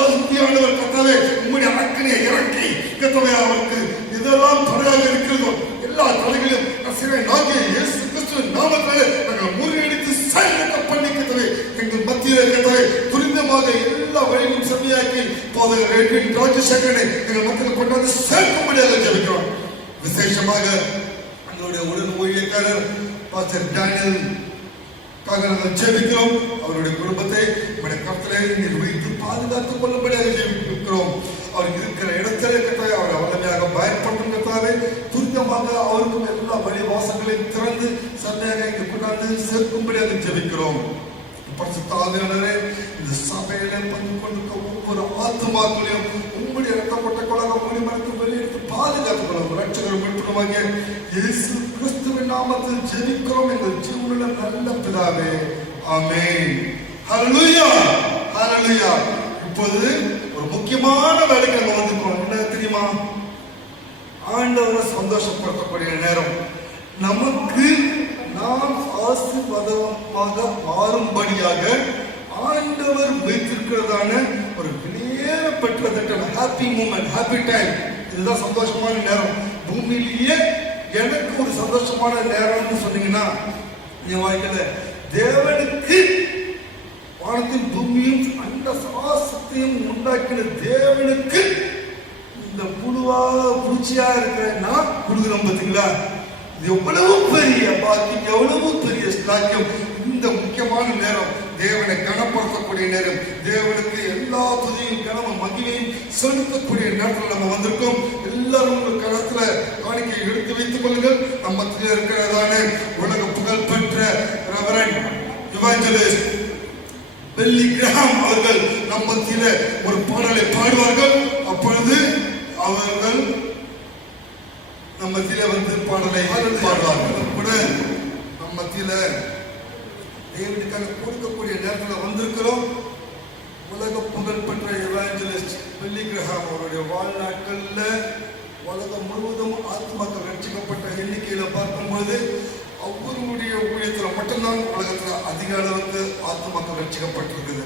ஆதியானவர் கர்த்தாவே உம்முடைய அக்கினியை இறக்கி கர்த்தாவே அவருக்கு இதெல்லாம் தடையாக இருக்கிறதோ எல்லா தடைகளையும் நசரேயனாகிய இயேசு கிறிஸ்துவின் நாமத்திலே நாங்கள் முறியடித்து செயல்பட பண்ணி கர்த்தாவே எங்கள் மத்தியிலே கர்த்தாவே துரிதமாக எல்லா வழியும் செம்மையாக்கி போதகர் எட்வின் ராஜசேகரனை எங்கள் மத்தியில் கொண்டாந்து சேர்க்கும்படியாக ஜெபிக்கிறோம். விசேஷமாக எங்களுடைய உடன் ஊழியக்காரர் பாஸ்டர் டேனியல் நாங்கள் ஜெபிக்கிறோம். அவருடைய குடும்பத்தை நம்முடைய கர்த்தரை நீர் வைத்து பாதுகாத்துக் கொள்ளும்படியாக ஜெபிக்கிறோம். அவர் இருக்கிற இடத்திலே கர்த்தாவே அவரை வல்லமையாக பயன்படுத்தும் கர்த்தாவே துரிதமாக அவருக்கும் எல்லா வழி வாசல்களையும் திறந்து சந்தையாக இங்கு கொண்டாந்து சேர்க்கும்படியாக ஜெபிக்கிறோம். பரிசுத்த ஆவியானவரே, இந்த சபையிலே பங்கு கொண்டிருக்க ஒவ்வொரு ஆத்துமாக்களையும் உங்களுடைய ரத்தப்பட்ட கொள்ளாக மூடி மறைத்து வெளியெடுத்து பாதுகாத்துக் கொள்ளும். ரட்சகரும் மீட்பருமாகிய இயேசு கிறிஸ்துவின் நாமத்தில் ஜெபிக்கிறோம் எங்கள் ஜீவனுள்ள நல்ல பிதாவே, ஆமென். ஹல்லேலூயா ஹல்லேலூயா. இப்போது ஒரு முக்கியமான வேலைக்கு நம்ம வந்திருக்கோம். என்ன தெரியுமா? ஆண்டவரை சந்தோஷப்படுத்தக்கூடிய நேரம். நமக்கு நாம் ஆசீர்வாதமாக மாறும்படியாக ஆண்டவர் வைத்திருக்கிறதான ஒரு வெளியேற பெற்ற ஹாப்பி மூமெண்ட், ஹாப்பி டைம். இதுதான் சந்தோஷமான நேரம். பூமியிலேயே எனக்கு ஒரு சந்தோஷமான நேரம்னு சொன்னீங்கன்னா என் வாழ்க்கையில தேவனுக்கு வானத்தின் பூமியும் அந்த சராசத்தையும் உண்டாக்கின தேவனுக்கு இந்த புழுவா பூச்சியா இருக்கிற நான் கொடுக்குறோம். பார்த்தீங்களா, எவ்வளவு பெரிய பாக்கியம், எவ்வளவு பெரிய ஸ்லாக்கியம். இந்த முக்கியமான நேரம் தேவனை கனப்படுத்தக்கூடிய நேரம், தேவனுக்கு எல்லா துதியும் கனமும் மகிமையும் செலுத்தக்கூடிய நேரத்தில் நம்ம வந்திருக்கோம். எல்லாரும் உங்கள் கரத்துல காணிக்கை எடுத்து வைத்துக் கொள்ளுங்கள். நம்ம மத்தியில் இருக்கிறதான உலக புகழ் பெற்ற ரெவரண்ட் இவாஞ்சலிஸ்ட் பில்லி கிரஹாம் அவர்கள் நம் மத்தியில ஒரு பாடலை பாடுவார்கள். அப்பொழுது அவர்கள் நம் மத்தியில வந்து பாடலை பாடுவார்கள். கூட நம் மத்தியில தேவனுக்காக கொடுக்கக்கூடிய நேரத்தில் வந்திருக்கிறோம். உலக புகழ் பெற்ற எவாஞ்சலிஸ்ட் பில்லி கிரஹாம் அவருடைய வாழ்நாட்கள்ல உலகம் முழுவதும் ஆத்மாக்கள் ரட்சிக்கப்பட்ட எண்ணிக்கையில பார்க்கும்போது அவருடைய ஊழியத்தில் மட்டும்தான் உலகத்துல அதிக அளவுக்கு ஆத்மாக்கள் ரட்சிக்கப்பட்டிருக்குது.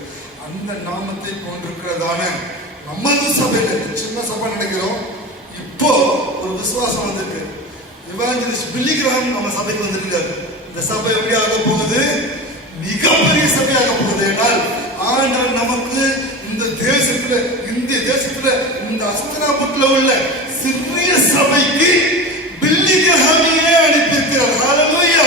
அந்த நாமத்தை கொண்டிருக்கிறதான நமது சபையில சின்ன சபை நினைக்கிறோம். இப்போ ஒரு விசுவாசம் வந்திருக்கு. எவாஞ்சலிஸ்ட் பில்லி கிரஹாம் நம்ம சபைக்கு வந்திருக்காரு. இந்த சபை எப்படி ஆக போகுது? மிகப்பெரிய சபையாக போகுது. ஏனால் ஆண்டவர் நமக்கு இந்த தேசத்துல, இந்திய தேசத்துல, இந்த அஸ்தினாபுரத்துல உள்ள சிறிய சபைக்கு பில்லி கிரஹாமையே அனுப்பியிருக்கிறார். ஹல்லேலூயா.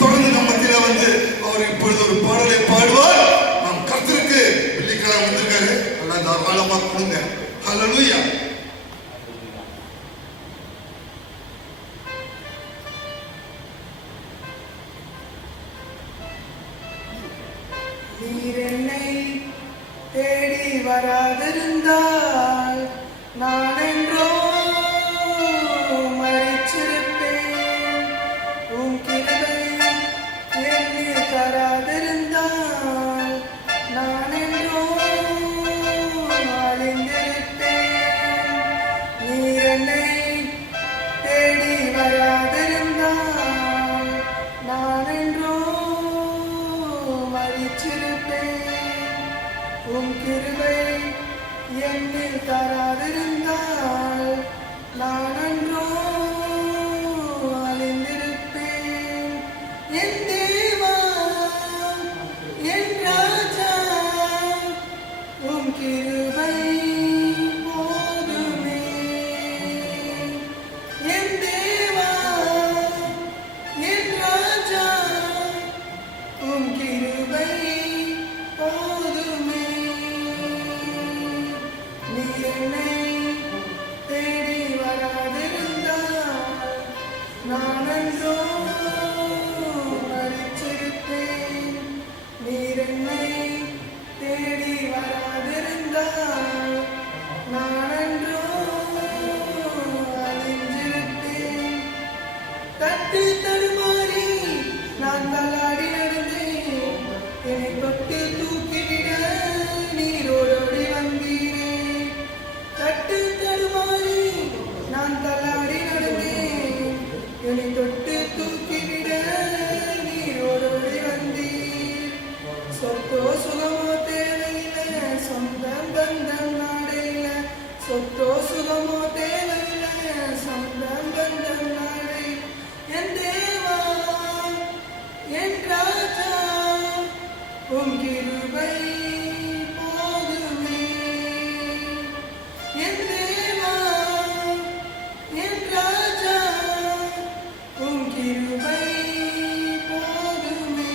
தொடர்ந்து நம்ம மத்தியில வந்து அவர் இப்பொழுது ஒரு பாடலை பாடுவார். நாம் கர்த்தருக்கு பில்லி கிரஹாம் வந்திருக்காரு. நல்லா தாராளமா கொடுங்க. ஹல்லேலூயா. நீர் என்னை தேடி வராதிருந்தால் நான் என்றோ மரிச்சிருப்பேன். உன் கிருபை என்னில் தராதிருந்தால் நான் என்றோ அழிந்திருப்பேன். நீர் என்னை தேடி வராதிருந்தால் நான் என்றோ மரிச்சிருப்பேன். உன் கிருபை என்னில் தராதிருந்தால் நான் அன்றோ அழிந்திருப்பேன். என் தேவா, என் ராஜா, உன் கிருபை போதுமே. என் தேவா, என் ராஜா, உன் கிருபை போதுமே. நீ என்னை தேடி வராதிருந்தால் நான் அன்றோ மரிச்சிருப்பேன். நீர் என்னை தேடி வராதிருந்தால் நான் அன்றோ அழிஞ்சிருப்பேன். தட்டு தடுமாறி நான் தள்ளாடி நடந்தேன். என்னை தொட்டு தூக்கிவிட நீர் ஓடோடி வந்தீரே. தட்டு தடுமாறி நான் தள்ளாடி நடந்தேன். என்னை தொட்டு தூக்கிவிட நீர் ஓடோடி வந்தீர். சொத்தோ சுகமோ தேவையில்லை, சொந்தம் பந்தம் நாடையில. சொத்தோ சுகமோ தேவையில்லை, சொந்தம் பந்தம் நாடை. என் தேவா, என் ராஜா, உன் கிருபை போதுமே. என் தேவா, என் ராஜா, உன் கிருபை போதுமே.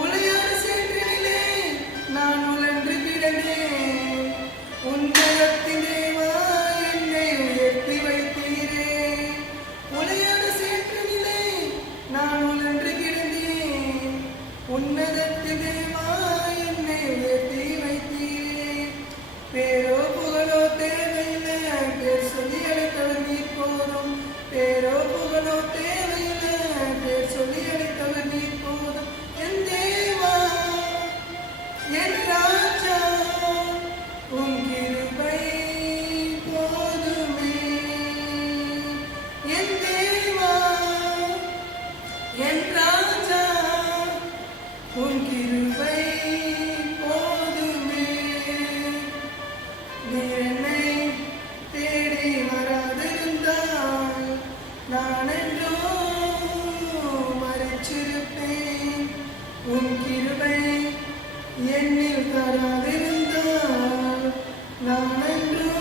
உளையாட சேற்றினிலே நான் உழன்று கிடந்தேன். உன்னதத்தின் தேவா, என்னை உயர்த்தி வைத்தீரே. உளையாட சேற்றினிலே நான் உழன்று கிடந்தேன். உன்னதத்தின் தேவா, என்னை உயர்த்தி வைத்தீரே. பேரோ புகழோ தேவையில்லை, பேர் சொல்லி அழைத்தவர் நீர் போதும். பேரோ புகழோ தேவையில்லை, பேர் சொல்லி அழைத்தவர் நீர் போதும். என் தேவா, என் ராஜா, உன் கிருபை போதுமே. என் தேவா, என் ராஜா, உன் கிருபை போதுமே. நீர் என்னை தேடி வராதிருந்தால் நான் என்றோ மரிச்சிருப்பேன். உன் கிருபை என்னில் தராதிருந்தால் நான் என்றோ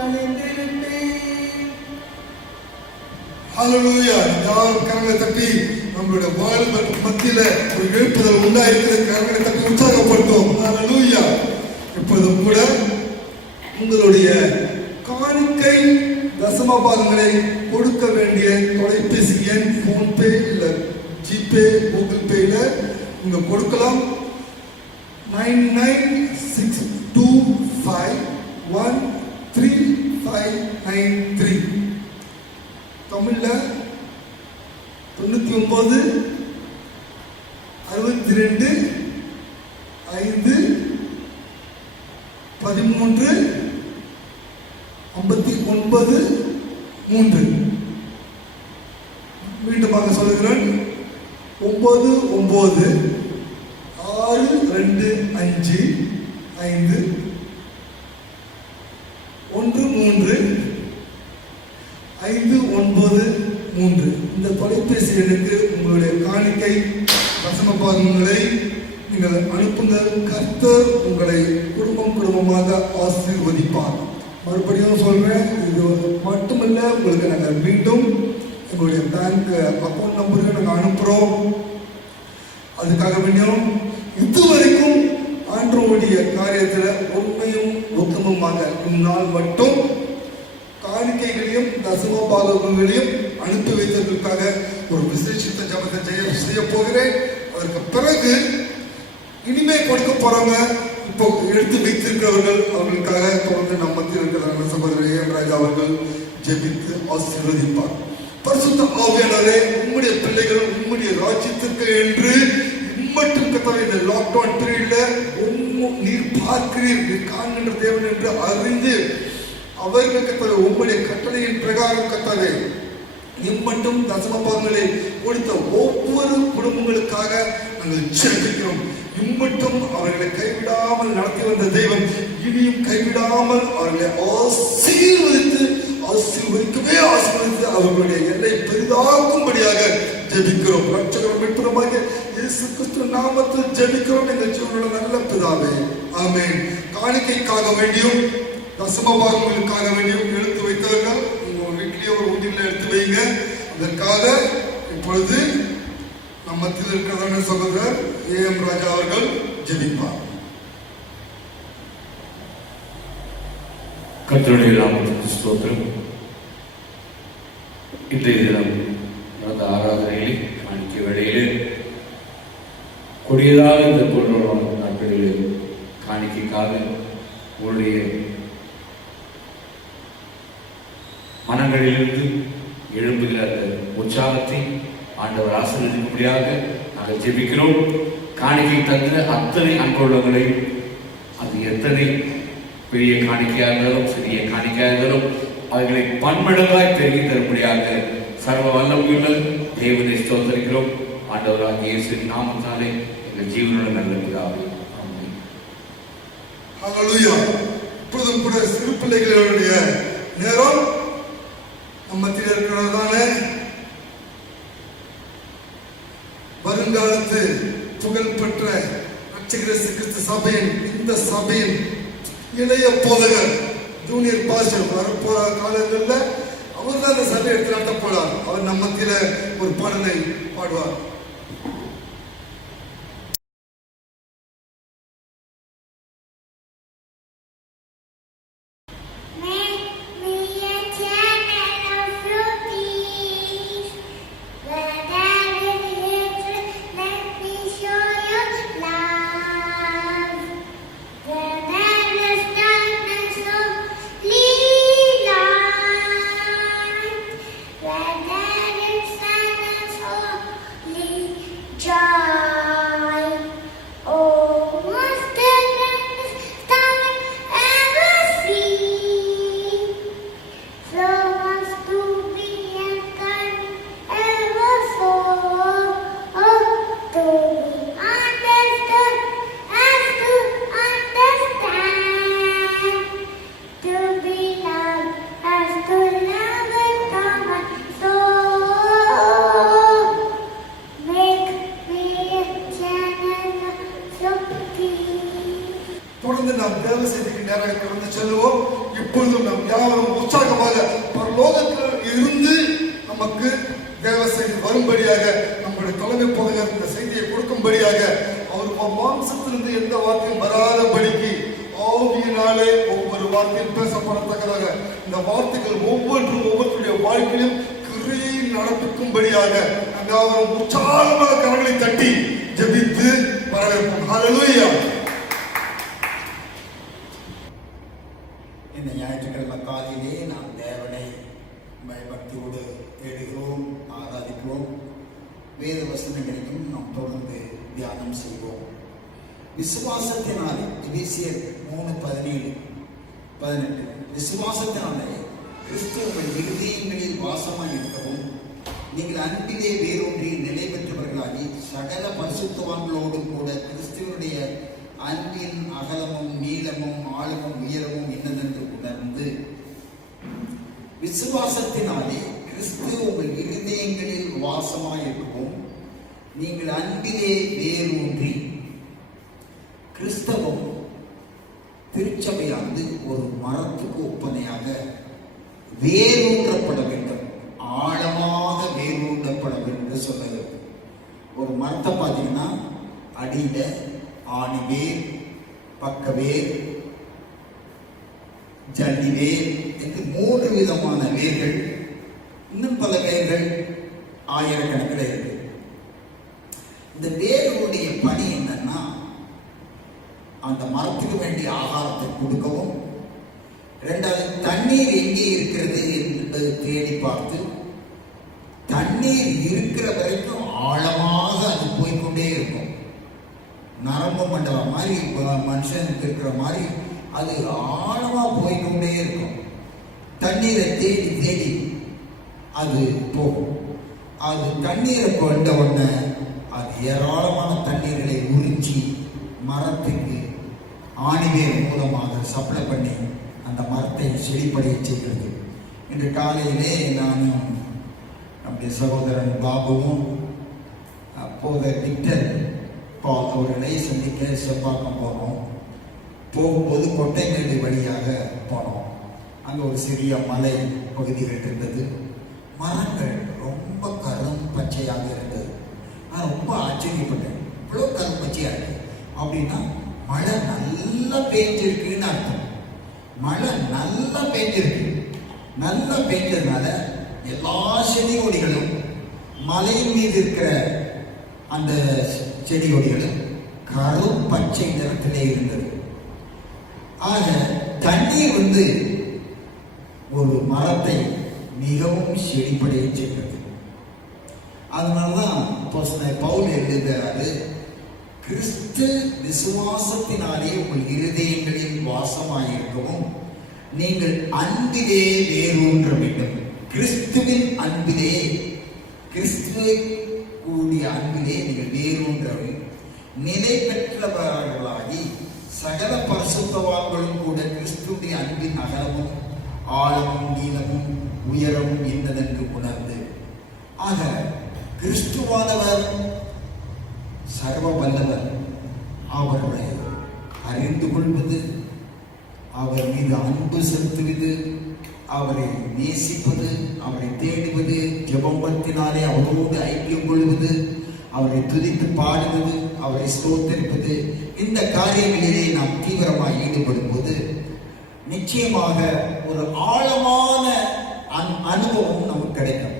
அழிந்திருப்பேன். ஹல்லேலூயா. எல்லாரும் கரங்களை தட்டி நம்மளுடைய வாழ்வு மத்தியில ஒரு எழுப்புதல் உண்டாயிருக்கிற கரங்களை தட்டி உற்சாகப்படுத்தும். ஹல்லேலூயா. இப்பொழுதும் கூட உங்களுடைய காணிக்கை தசம பாகங்களை கொடுக்க வேண்டிய தொலைபேசி எண் போன்பே இல்ல ஜிபே கூகுள் பேல நீங்க கொடுக்கலாம். 9962513593 தமிழ்ல 99 62 5 13 59 3. மீண்டுமாக சொல்லுகிறேன். 9962551359 இந்த தொலைபேசி எண்ணுக்கு உங்களுடைய காணிக்கை தசம பாகங்களை நீங்கள் அனுப்புங்கள். கர்த்தர் உங்களை குடும்பமாக ஆசீர்வதிப்பார். மறுபடியும் சொல்றேன், இது மட்டுமல்ல, உங்களுக்கு நாங்கள் மீண்டும் எங்களுடைய பேங்க் அக்கௌண்ட் நம்பருக்கு நாங்கள் அனுப்புகிறோம். அதுக்காக வேண்டியும் இதுவரைக்கும் ஆண்டவருடைய காரியத்தில் உண்மையும் உத்தமமாக இந்நாள் மட்டும் காணிக்கைகளையும் தசம பாகங்களையும் அனுப்பி வைத்ததற்காக ஒரு விசேஷித்த ஜபத்தை செய்ய போகிறேன். அதற்கு பிறகு இனிமே கொடுக்க போறவங்க இப்போ எடுத்து வைத்திருக்கிறவர்கள் அவர்களுக்காக தொடர்ந்து நம்ம மத்தியில் இருக்கிற சகோதரர் ஏஎம் ராஜா அவர்கள் ஜெபித்து ஆசீர்வதிப்பார். பரிசுத்த ஆவியானவரே, உம்முடைய பிள்ளைகள் உம்முடைய ராஜ்யத்திற்கு என்று இம்மட்டும் கர்த்தாவே இந்த லாக்டவுன் பீரியட்ல நீர் பார்க்கிறீர், நீர் காண்கின்ற தேவன் என்று அறிந்து அவர்கள் கர்த்தாவே உம்முடைய கட்டளையின் பிரகாரம் கர்த்தாவே இம்மட்டும் தசம பாகங்களை கொடுத்த ஒவ்வொரு குடும்பங்களுக்காக நாங்கள் ஜெபிக்கிறோம். இம்மட்டும் அவர்களை கைவிடாமல் நடத்தி வந்த தெய்வம் இனியும் கைவிடாமல் அவர்களை ஆசீர்வதிக்கவே ஆசீர்வதித்து அவர்களுடைய எல்லை பெரிதாக்கும்படியாக ஜெபிக்கிறோம். ரட்சகரும் மீட்பருமாக இயேசு கிறிஸ்து நாமத்தில் ஜெபிக்கிறோம் எங்கள் ஜீவனோட நல்ல பிதாவே, ஆமென். காணிக்கைக்காக வேண்டியும் தசம பாகங்களுக்காக வேண்டியும் எடுத்து வைத்தவர்கள் உங்கள் வீட்டிலேயே ஒரு உண்டியில் எடுத்து வைங்க. அதற்காக இப்பொழுது நம் மத்தியில் இருக்கிறதான சகோதரர் ஏஎம் ராஜா அவர்கள் ஜெபிப்பார். கர்த்தருடைய நாமத்துக்கு ஸ்தோத்திரம். இன்றைய தினம் நடந்த ஆராதனையிலே காணிக்கை வேளையிலே கொடியதாக இந்த பொருளாதார நாட்களிலே காணிக்கைக்காக உங்களுடைய மனங்களிலிருந்து எழும்புகிற அந்த உற்சாகத்தை ஆண்டவர் ஆசீர்வதிக்கும்படியாக நாங்கள் ஜெபிக்கிறோம். காணிக்கை தந்த அத்தனை அன்புள்ளவர்களை, அது எத்தனை பெரிய காணிக்கையாக இருந்தாலும் சிறிய காணிக்கையாக இருந்தாலும் அவர்களை பன்மடங்காய் பெருகி தரும்படியாக சர்வ வல்லமையுள்ள தேவனை ஸ்தோத்திரிக்கிறோம். ஆண்டவராக இயேசுவின் நாமத்தாலே எங்கள் ஜீவனோட நல்ல பிதாவே, ஆமென். ஹல்லேலூயா. இப்பொழுதும் கூட சிறு பிள்ளைகளுடைய நேரம் நம்ம மத்தியில் இருக்கிறதான வருங்காலத்து புகழ்பெற்ற ரட்சகர் கிறிஸ்து சபையின் இந்த சபையின் இளைய போதகர் ஜூனியர் பாஸ்டர் வரப்போற காலங்களில் அவர் தான் அந்த சபையை எடுத்து நடத்த போறார். அவர் நம்ம மத்தியில ஒரு பாடலை பாடுவார். Joy. கொடுக்கும்படியாக, நம்முடைய தலைமை போதகர் இந்த செய்தியை கொடுக்கும்படியாக, அவர் மாம்சத்திலிருந்து எந்த வார்த்தையும் வராதபடிக்கு ஆவியினாலே ஒவ்வொரு வார்த்தையும் பேசப்படத்தக்கதாக இந்த வார்த்தைகள் ஒவ்வொருடைய வாழ்க்கையிலும் கிரியை நடப்பிக்கும்படியாக நாங்கள் உற்சாகமாக கரங்களை தட்டி ஜெபித்து வரவேற்போம். ஹல்லேலூயா. இந்த ஞாயிற்றுக்கிழமை காலையிலே நாம் தேவனை பயபக்தியோடு தேடுகிறோம், ஆராதிக்கிறோம். வேத வசனங்களையும் நாம் தொடர்ந்து தியானம் செய்வோம். விசுவாசத்தினாலே எபேசியர் 3:17-18 விசுவாசத்தினாலே கிறிஸ்துவின் இருதயங்களில் வாசமாய் இருக்கவும் நீங்கள் அன்பிலே வேரூன்றி நிலை பெற்றவர்களாகி சகல பரிசுத்தவான்களோடு கூட கிறிஸ்துவனுடைய அன்பின் அகலமும் நீளமும் ஆழமும் உயரமும் என்னதென்று உணர்ந்து விசுவாசத்தினாலே கிறிஸ்து உங்கள் இருதயங்களில் வாசமாயிருக்கவும் நீங்கள் அன்பிலே வேரூன்றி. கிறிஸ்தவம் திருச்சபையானது ஒரு மரத்துக்கு ஒப்பனையாக வேரூன்றப்பட வேண்டும், ஆழமாக வேரூன்றப்பட வேண்டும் என்று சொன்னது. ஒரு மரத்தை பார்த்தீங்கன்னா அடியில ஆணி வேர், பக்க வேர், ஜல்லி வேர் என்று 3 விதமான வேர்கள், இன்னும் பல வேர்கள் ஆயிரக்கணக்கில் இருக்கு. இந்த வேர்களுடைய பணி என்னன்னா, அந்த மரத்துக்கு வேண்டிய ஆகாரத்தை கொடுக்கவும், இரண்டாவது தண்ணீர் எங்கே இருக்கிறது என்பதை தேடி பார்த்து தண்ணீர் இருக்கிற வரைக்கும் ஆழமாக அது போய்கொண்டே இருக்கும். நரம்பு மண்டலம் மாதிரி மனுஷனுக்கு இருக்கிற மாதிரி அது ஆழமா போய்கொண்டே இருக்கும். தண்ணீரை தேடி தேடி அது போகும். அது தண்ணீரை கொண்ட உடனே அது ஏராளமான தண்ணீர்களை உறிஞ்சி மரத்துக்கு ஆணிவேர் மூலமாக சப்ளை பண்ணி அந்த மரத்தை செழிப்படைய செய்கிறது. இன்று காலையிலே நானும் நம்முடைய சகோதரன் பாபுவும் அப்போது விக்டர் பால் அவர்களை சந்திக்க செவ்வாக்கம் போனோம். போகும்போது கொட்டைமேடு வழியாக போனோம். அங்கே ஒரு சிறிய மலை பகுதிகள் இருந்தது. மரங்கள் ரொம்ப கரும் பச்சையாக இருந்தது. நான் ரொம்ப ஆச்சரியப்பட்டேன், இவ்வளோ கரும் பச்சையாக இருக்கு அப்படின்னா மழை நல்லா பெய்ஞ்சிருக்குன்னு அர்த்தம். மழை நல்லா பெய்ஞ்சிருக்கு. நல்லா பெய்ஞ்சதுனால எல்லா செடி கொடிகளும் மலையின் மீது இருக்கிற அந்த செடி கொடிகளும் கரும் பச்சை நிறத்திலே இருந்தது. ஆக தண்ணீர் ஒரு மரத்தை மிகவும் செழிப்படைய செய்கிறது. அதனால்தான் பவுல் எழுதுகிறாரு, கிறிஸ்து விசுவாசத்தினாலே உங்கள் இருதயங்களில் வாசமாயிருக்கவும் நீங்கள் அன்பிலே வேரூன்ற வேண்டும். கிறிஸ்துவின் அன்பிலே, கிறிஸ்துவை கூடிய அன்பிலே நீங்கள் வேரூன்ற நிலை பெற்றவர்களாகி சகல பரிசுத்தவான்களும் கூட கிறிஸ்துடைய அன்பின் அகலமும் ஆழமும் நீளமும் உயரமும் என்னதென்று உணர்ந்து. ஆக கிறிஸ்துவானவர் சர்வ வல்லவர். அவரை அறிந்து கொள்வது, அவர் மீது அன்பு செலுத்துவது, அவரை நேசிப்பது, அவரை தேடுவது, ஜெபத்தினாலே அவரோடு ஐக்கியம் கொள்வது, அவரை துதித்து பாடுவது, அவரை ஸ்தோத்தரிப்பது, இந்த காரியங்களிலே நாம் தீவிரமாக ஈடுபடும் போது நிச்சயமாக ஒரு ஆழமான அனுபவம் நமக்கு கிடைக்கும்.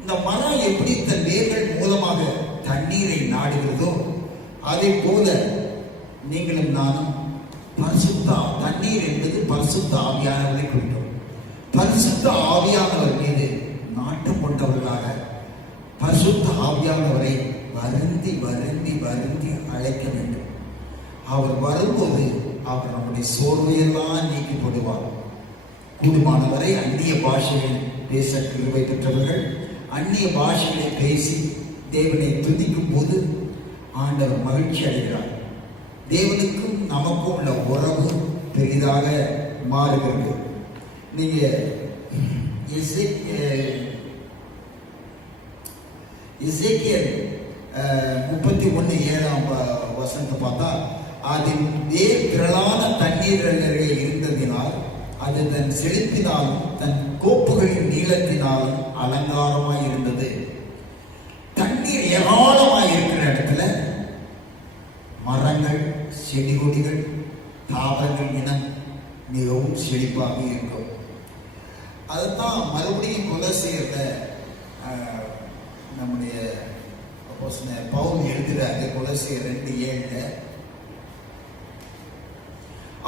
இந்த மரம் எப்படி தன் வேர்கள் மூலமாக தண்ணீரை நாடுகிறதோ அதை போல நீங்களும் நானும் தண்ணீர் என்பது பரிசுத்த ஆவியானவரை குறிக்கும். பரிசுத்த ஆவியானவர் மீது நாட்டம் கொண்டவர்களாக பரிசுத்த ஆவியானவரை வருந்தி வருந்தி வருந்தி அழைக்க வேண்டும். அவர் வரும்போது அவர் நம்முடைய சோர்வையெல்லாம் நீக்கி போடுவார். கூடுமானவரை அந்நிய பாஷையில் பேச கிருபை பெற்றவர்கள் அந்நிய பாஷைகளை பேசி தேவனை துதிக்கும் போது ஆண்டவர் மகிழ்ச்சி அடைகிறார். தேவனுக்கும் நமக்கும் உள்ள உறவு பெரிதாக மாறுகிறது. நீங்க எசேக்கியேல் 31:7 பார்த்தா, அதில் வேர் திரளான தண்ணீர்கள் இருந்ததினால் அது தன் செழிப்பினாலும் தன் கோப்புகளின் நீளத்தினாலும் அலங்காரமாய் இருந்தது. செடி கொடிகள் தாவரங்கள் இனம் மிகவும் செழிப்பாக இருக்கும். அதுதான் மறுபடியும் கொலோசியர்ல நம்முடைய பவுல் எழுதுறாங்க. கொலோசியர் 2:7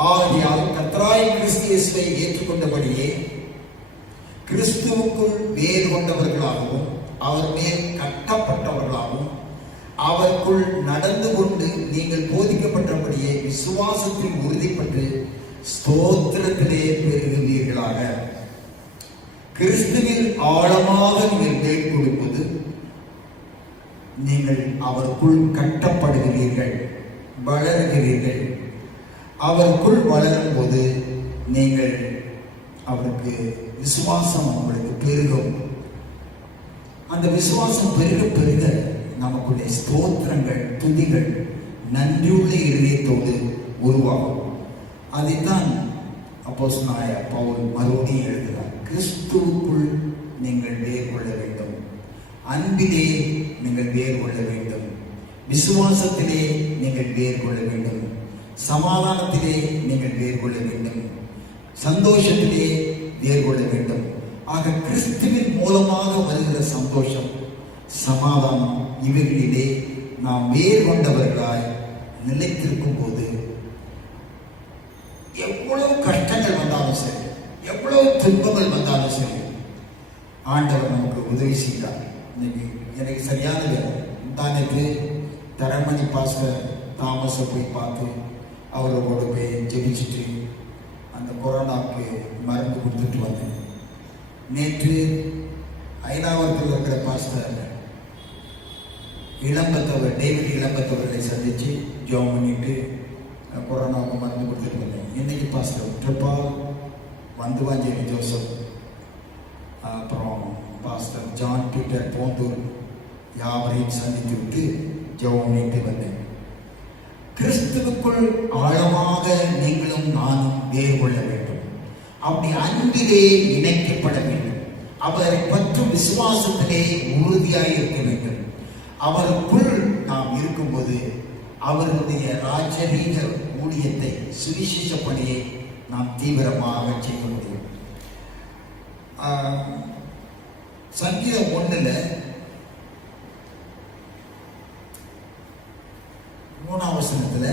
ஆகையால் கர்த்தராகிய கிறிஸ்து இயேசுவை ஏற்றுக்கொண்டபடியே கிறிஸ்துவுக்குள் வேறு கொண்டவர்களாகவும் அவர் மேல் கட்டப்பட்டவர்களாகவும் அவருக்குள் நடந்து கொண்டு நீங்கள் போதிக்கப்பட்டபடியே விசுவாசத்தில் உறுதிப்பட்டு ஸ்தோத்திரத்திலே பெருகுவீர்களாக. கிறிஸ்துவில் ஆழமாக நீங்கள் மேல் கொடுப்பது நீங்கள் அவருக்குள் கட்டப்படுகிறீர்கள், வளர்கிறீர்கள். அவருக்குள் வளரும் போது நீங்கள் அவருக்கு விசுவாசம் உங்களுக்கு பெருகும். அந்த விசுவாசம் பெருக பெருக நமக்குடைய ஸ்தோத்திரங்கள், துதிகள் நன்றியுள்ள இதயத்தோடு உருவாகும். அதைத்தான் அப்போஸ்தலனாகிய பவுல் மறுபடியும் எழுதுகிறார். கிறிஸ்துவுக்குள் நீங்கள் வேர் கொள்ள வேண்டும், அன்பிலே நீங்கள் வேர் கொள்ள வேண்டும், விசுவாசத்திலே நீங்கள் வேர் கொள்ள வேண்டும், சமாதானத்திலே நீங்கள் வேர் கொள்ள வேண்டும், சந்தோஷத்திலே வேர் கொள்ள வேண்டும். ஆக கிறிஸ்துவின் மூலமாக வருகிற சந்தோஷம், சமாதானம் இவைகளிலே நாம் வேர் கொண்டவர்களாய் நிலைத்திருக்கும் போது எவ்வளவு கஷ்டங்கள் வந்தாலும் சரி, எவ்வளவு துன்பங்கள் வந்தாலும் சரி, ஆண்டவர் நமக்கு உதவி செய்கிறார். இன்னைக்கு எனக்கு சரியான வேலை தானேக்கு தரமணி பாஸ்டர் தாமஸை போய் பார்த்து அவரோட போய் ஜெபிச்சுட்டு அந்த கொரோனாவுக்கு மருந்து கொடுத்துட்டு வந்தேன். நேற்று ஐநாவரத்தில் இருக்கிற பாஸ்டர் இளம்பத்தவர் டேவிட் இளம்பத்தவர்களை சந்தித்து ஜெபம் பண்ணிட்டு கொரோனாவுக்கு மருந்து கொடுத்துட்டு வந்தேன். இன்னைக்கு பாஸ்டர் ட்ரிப்பால் வந்துவாஞ்சேரி ஜோசப், அப்புறம் பாஸ்டர் ஜான் பீட்டர் போந்தூர் யாவரையும் சந்தித்து விட்டு ஜெபம் பண்ணிட்டு வந்தேன். கிறிஸ்துவுக்குள் ஆழமாக நீங்களும் நானும் வேர் கொள்ள வேண்டும். அப்படி அன்பிலே இணைக்கப்பட வேண்டும். அவரை பற்றும் விசுவாசத்திலே உறுதியாக இருக்க வேண்டும். அவருக்குள் நாம் இருக்கும்போது அவருடைய ராஜரீக ஊழியத்தை, சுவிசேஷ பணியை நாம் தீவிரமாக செய்ய முடியும். சங்கீதம் 1 3ஆம் வசனத்துல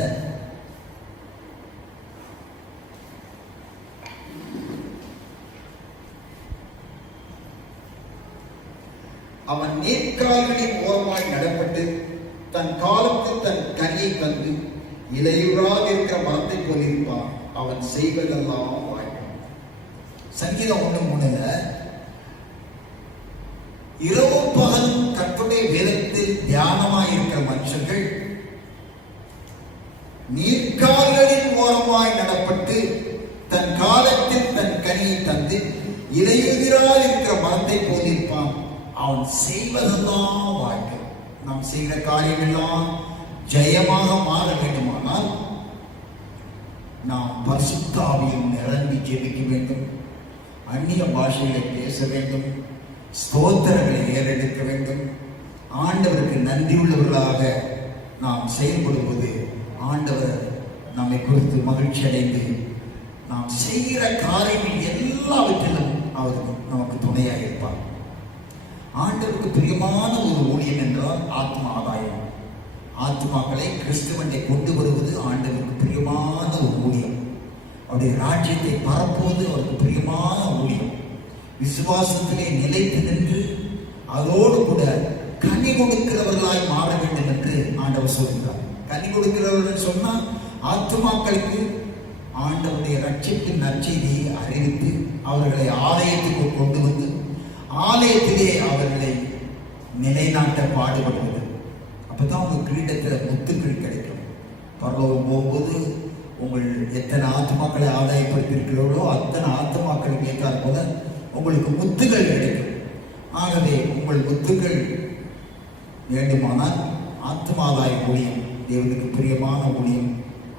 அவன் நேர்கால்களின் ஓரமாய் நடப்பட்டு தன் காலத்து தன் கனியை கண்டு இலையுறாக இருக்கிற மரத்தை போலிருப்பான், அவன் செய்வதெல்லாம் வாய்க்கும். சங்கீதம் 1:3 இரவு பகல் கர்த்தருடைய வேதத்தில் தியானமாய் இருக்கிற மனுஷர்கள் நீர்க்கால்களின் ஓரமாய் நடப்பட்டு தன் காலத்தில் தன் கனியை தந்து இலையுதிரால் இருக்கிற மரத்தை போலிருப்பான், அவன் செய்வதெல்லாம் வாழ்க்கை. நாம் செய்கிற காரியமெல்லாம் ஜெயமாக மாற வேண்டுமானால் நாம் பரிசுத்த ஆவியில் நிரம்பி ஜெபிக்க வேண்டும், அந்நிய பாஷைகளை பேச வேண்டும், ஸ்தோத்திரங்களை ஏறெடுக்க வேண்டும். ஆண்டவருக்கு நன்றியுள்ளவர்களாக நாம் செயல்படுவது ஆண்டவர் நம்மை குறித்து மகிழ்ச்சி அடைந்து நாம் செய்கிற காரியங்கள் எல்லாவற்றிலும் அவர் நமக்கு துணையாக இருப்பார். ஆண்டவருக்கு பிரியமான ஒரு ஊழியம் என்றால் ஆத்ம ஆதாயம். ஆத்மாக்களை கிறிஸ்துவனை கொண்டு வருவது ஆண்டவருக்கு பிரியமான ஒரு ஊழியம். அவருடைய ராஜ்யத்தை பரப்புவது அவருக்கு பிரியமான ஊழியம். விசுவாசத்திலே நிலைத்து நின்று அதோடு கூட கனி கொடுக்கிறவர்களாய் மாற வேண்டும் என்று ஆண்டவர் சொல்கிறார். கனி கொடுக்கிறவர்கள் சொன்னால் ஆத்மாக்களுக்கு ஆண்டவருடைய ரட்சிப்பின் நற்செய்தியை அறிவித்து அவர்களை ஆலயத்துக்கு கொண்டு வந்து ஆலயத்திலே அவர்களை நிலைநாட்ட பாடுபடுவது. அப்பதான் உங்க கிரீடத்தில் முத்துக்கள் கிடைக்கும். பரலோகம் போகும்போது உங்கள் எத்தனை ஆத்மாக்களை ஆதாயப்படுத்தியிருக்கிறீர்களோ அத்தனை ஆத்மாக்களுக்கு ஏற்றார் போல உங்களுக்கு முத்துகள் கிடைக்கும். ஆகவே உங்கள் முத்துக்கள் வேண்டுமானால் ஆத்மாதாய ஊழியம், தேவனுக்கு பிரியமான ஊழியம்,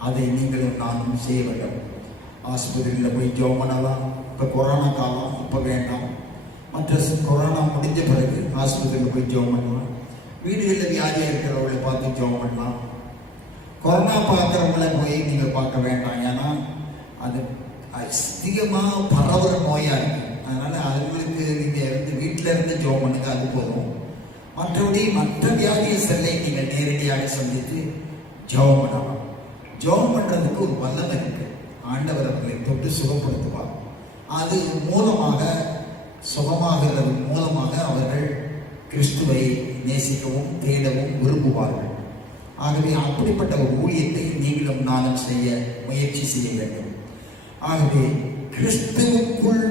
அதை நீங்களும் நானும் செய்ய வேண்டும். ஆஸ்பத்திரியில் போய் ஜெபம் பண்ணலாம். இப்போ கொரோனா காலம், இப்போ வேண்டாம். மற்ற கொரோனா முடிஞ்ச பிறகு ஆஸ்பத்திரியில் போய் ஜெபம் பண்ணலாம். வீடுகளில் வியாதியாக இருக்கிறவர்களை பார்த்து ஜெபம் பண்ணலாம். கொரோனா பார்க்குறவங்கள போய் நீங்கள் பார்க்க வேண்டாம். ஏன்னா அது அதிகமாக பரவுற நோயாக இருக்குது. அதனால் அதுங்களுக்கு நீங்கள் வீட்டில் இருந்து ஜெபம் பண்ணுங்க, அது போதும். மற்றபடி மற்ற வியாதியஸ்தர்களை நீங்கள் நேரடியாக சந்தித்து ஜெபம் பண்ணலாம். ஜெபம் பண்ணுறதுக்கு ஒரு வல்லமை இருக்குது. ஆண்டவர் அவர்களை தொட்டு சுகப்படுத்துவார். அது மூலமாக சுகமாகிறது மூலமாக அவர்கள் கிறிஸ்துவை நேசிக்கவும் தேடவும் விரும்புவார்கள். ஆகவே அப்படிப்பட்ட ஒரு ஊழியத்தை நீங்களும் நானும் செய்ய முயற்சி செய்ய வேண்டும். ஆகவே கிறிஸ்துவுக்குள்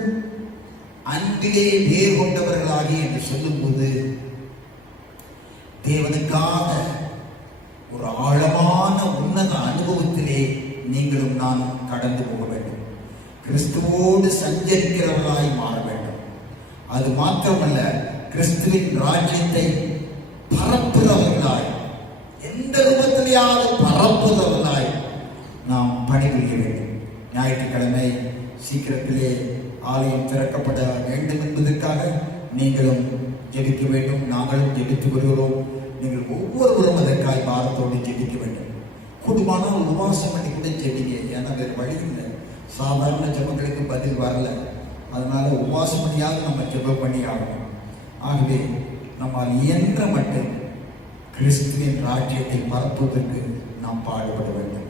அன்பிலே வேர் கொண்டவர்களாகி என்று சொல்லும்போது தேவனுக்காக ஒரு ஆழமான உன்னத அனுபவத்திலே நீங்களும் நானும் கடந்து போக வேண்டும். கிறிஸ்துவோடு சஞ்சரிக்கிறவர்களாய் மாற வேண்டும். அது மாத்திரமல்ல, கிறிஸ்துவின் ராஜ்யத்தை பரப்புகிறவர்களாய், எந்த ரூபத்திலேயாவது பரப்புகிறவர்களாய் நாம் பணிபுரிய வேண்டும். ஞாயிற்றுக்கிழமை சீக்கிரத்திலே ஆலயம் திறக்கப்பட வேண்டும் என்பதற்காக நீங்களும் ஜெபிக்க வேண்டும். நாங்களும் ஜெபித்து வருகிறோம். நீங்கள் ஒவ்வொருவரும் அதற்காய் பாரத்தோடு ஜெபிக்க வேண்டும். குடும்பமான உபவாசம் பண்ணி கூட ஜெபிங்க. ஏன்னா வேறு வழி இல்லை. சாதாரண ஜெபங்களுக்கு பதில் வரல. அதனால உபவாசம் பண்ணியாவது நம்ம ஜெபம் பண்ணி ஆகணும். ஆகவே நம்மால் இயன்ற மட்டும் கிறிஸ்துவின் ராஜ்யத்தை பரப்புவதற்கு நாம் பாடுபட வேண்டும்.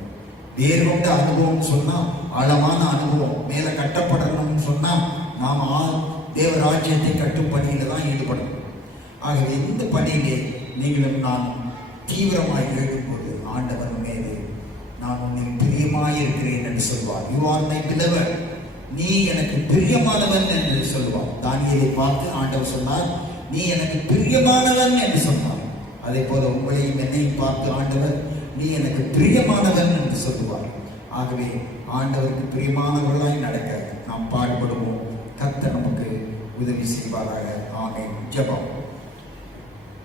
வேறு கொண்ட அனுபவம் சொன்னால் ஆழமான அனுபவம், மேலே கட்டப்படணும்னு சொன்னால் நாம் தேவ ராஜ்யத்தை கட்டும் பணியில தான் ஈடுபடணும். ஆகவே இந்த பணியிலே நீங்களும் நான் தீவிரமாக ஈடுபோது ஆண்டவர் மீது நான் உன்னை பிரியமாய் இருக்கிறேன் என்று சொல்வார். யூ ஆர் மை பிலவட், நீ எனக்கு பிரியமானவன் என்று சொல்வார். தானியேலை பார்த்து ஆண்டவர் சொன்னார், நீ எனக்கு பிரியமானவன் என்று சொன்னார். அதே போல உங்களையும் என்னையும் பார்த்து ஆண்டவர், நீ எனக்கு பிரியமானவன் என்று சொல்லுவார். ஆகவே ஆண்டவருக்கு பிரியமானவர்களாய் நடக்க நாம் பாடுபடுவோம். கர்த்தர் நமக்கு உதவி செய்வாராக. ஆமென். ஜெபம்.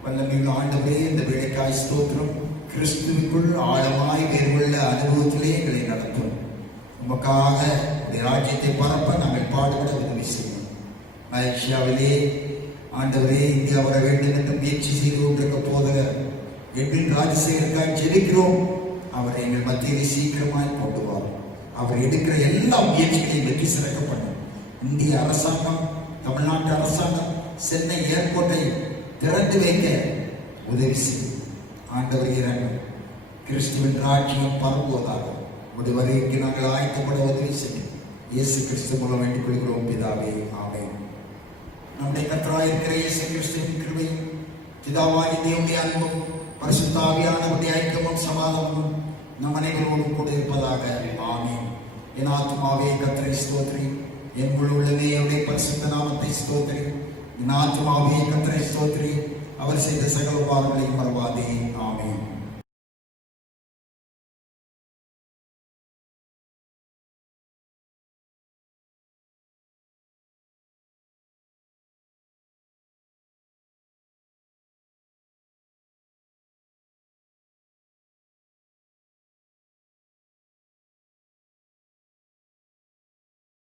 வல்லமையுள்ள ஆண்டவரே, இந்த வேலைக்காய் ஸ்தோத்திரம். கிறிஸ்துவுக்குள் ஆழமாய் வேறுள்ள அனுபவத்திலே எங்களை நடத்தும். உமக்காக இந்த ராஜ்யத்தை பரப்ப நாங்கள் பாடுபட உதவி செய்வோம். மலேசியாவிலே ஆண்டவரே இந்தியா வர வேண்டும் என்று முயற்சி செய்து கொண்டிருக்க போதகர் எட்வின் ராஜசேகருக்காய் ஜெபிக்கிறோம். அவர் எங்கள் மத்தியிலே சீக்கிரமாய் கொண்டு வரும். அவர் எடுக்கிற எல்லா முயற்சிகளையும் வெற்றி சிறக்க பண்ணும். இந்திய அரசாங்கம், தமிழ்நாட்டு அரசாங்கம் சென்னை ஏர்போர்ட்டை திறந்து வைக்க உதவி செய்யும். ஆண்டவர் இறங்கும். கிறிஸ்துவின் ராஜ்யம் பரப்புவதாக ஒரு வரைக்கு நாங்கள் ஆயத்தப்பட உதவி செய்யும். இயேசு கிறிஸ்து மூலம் வேண்டிக் கொள்கிறோம் பிதாவே. ஆமென். நம்முடைய கர்த்தராய் இருக்கிற இயேசு கிறிஸ்துவின் கிருபையும் பிதாவாகி தேவனுடைய அன்பும் பரிசுத்த ஆவியானவருடைய ஐக்கியமும் சமாதானமும் நம் அனைவரோடும் கூட இருப்பதாக. ஆமென். என் ஆத்துமாவே கர்த்தரை ஸ்தோத்திரி, என் முழு உள்ளமே அவருடைய பரிசுத்த நாமத்தை ஸ்தோத்திரி. என் ஆத்துமாவே கர்த்தரை ஸ்தோத்திரி, அவர் செய்த சகல உபகாரங்களையும் மறவாதே.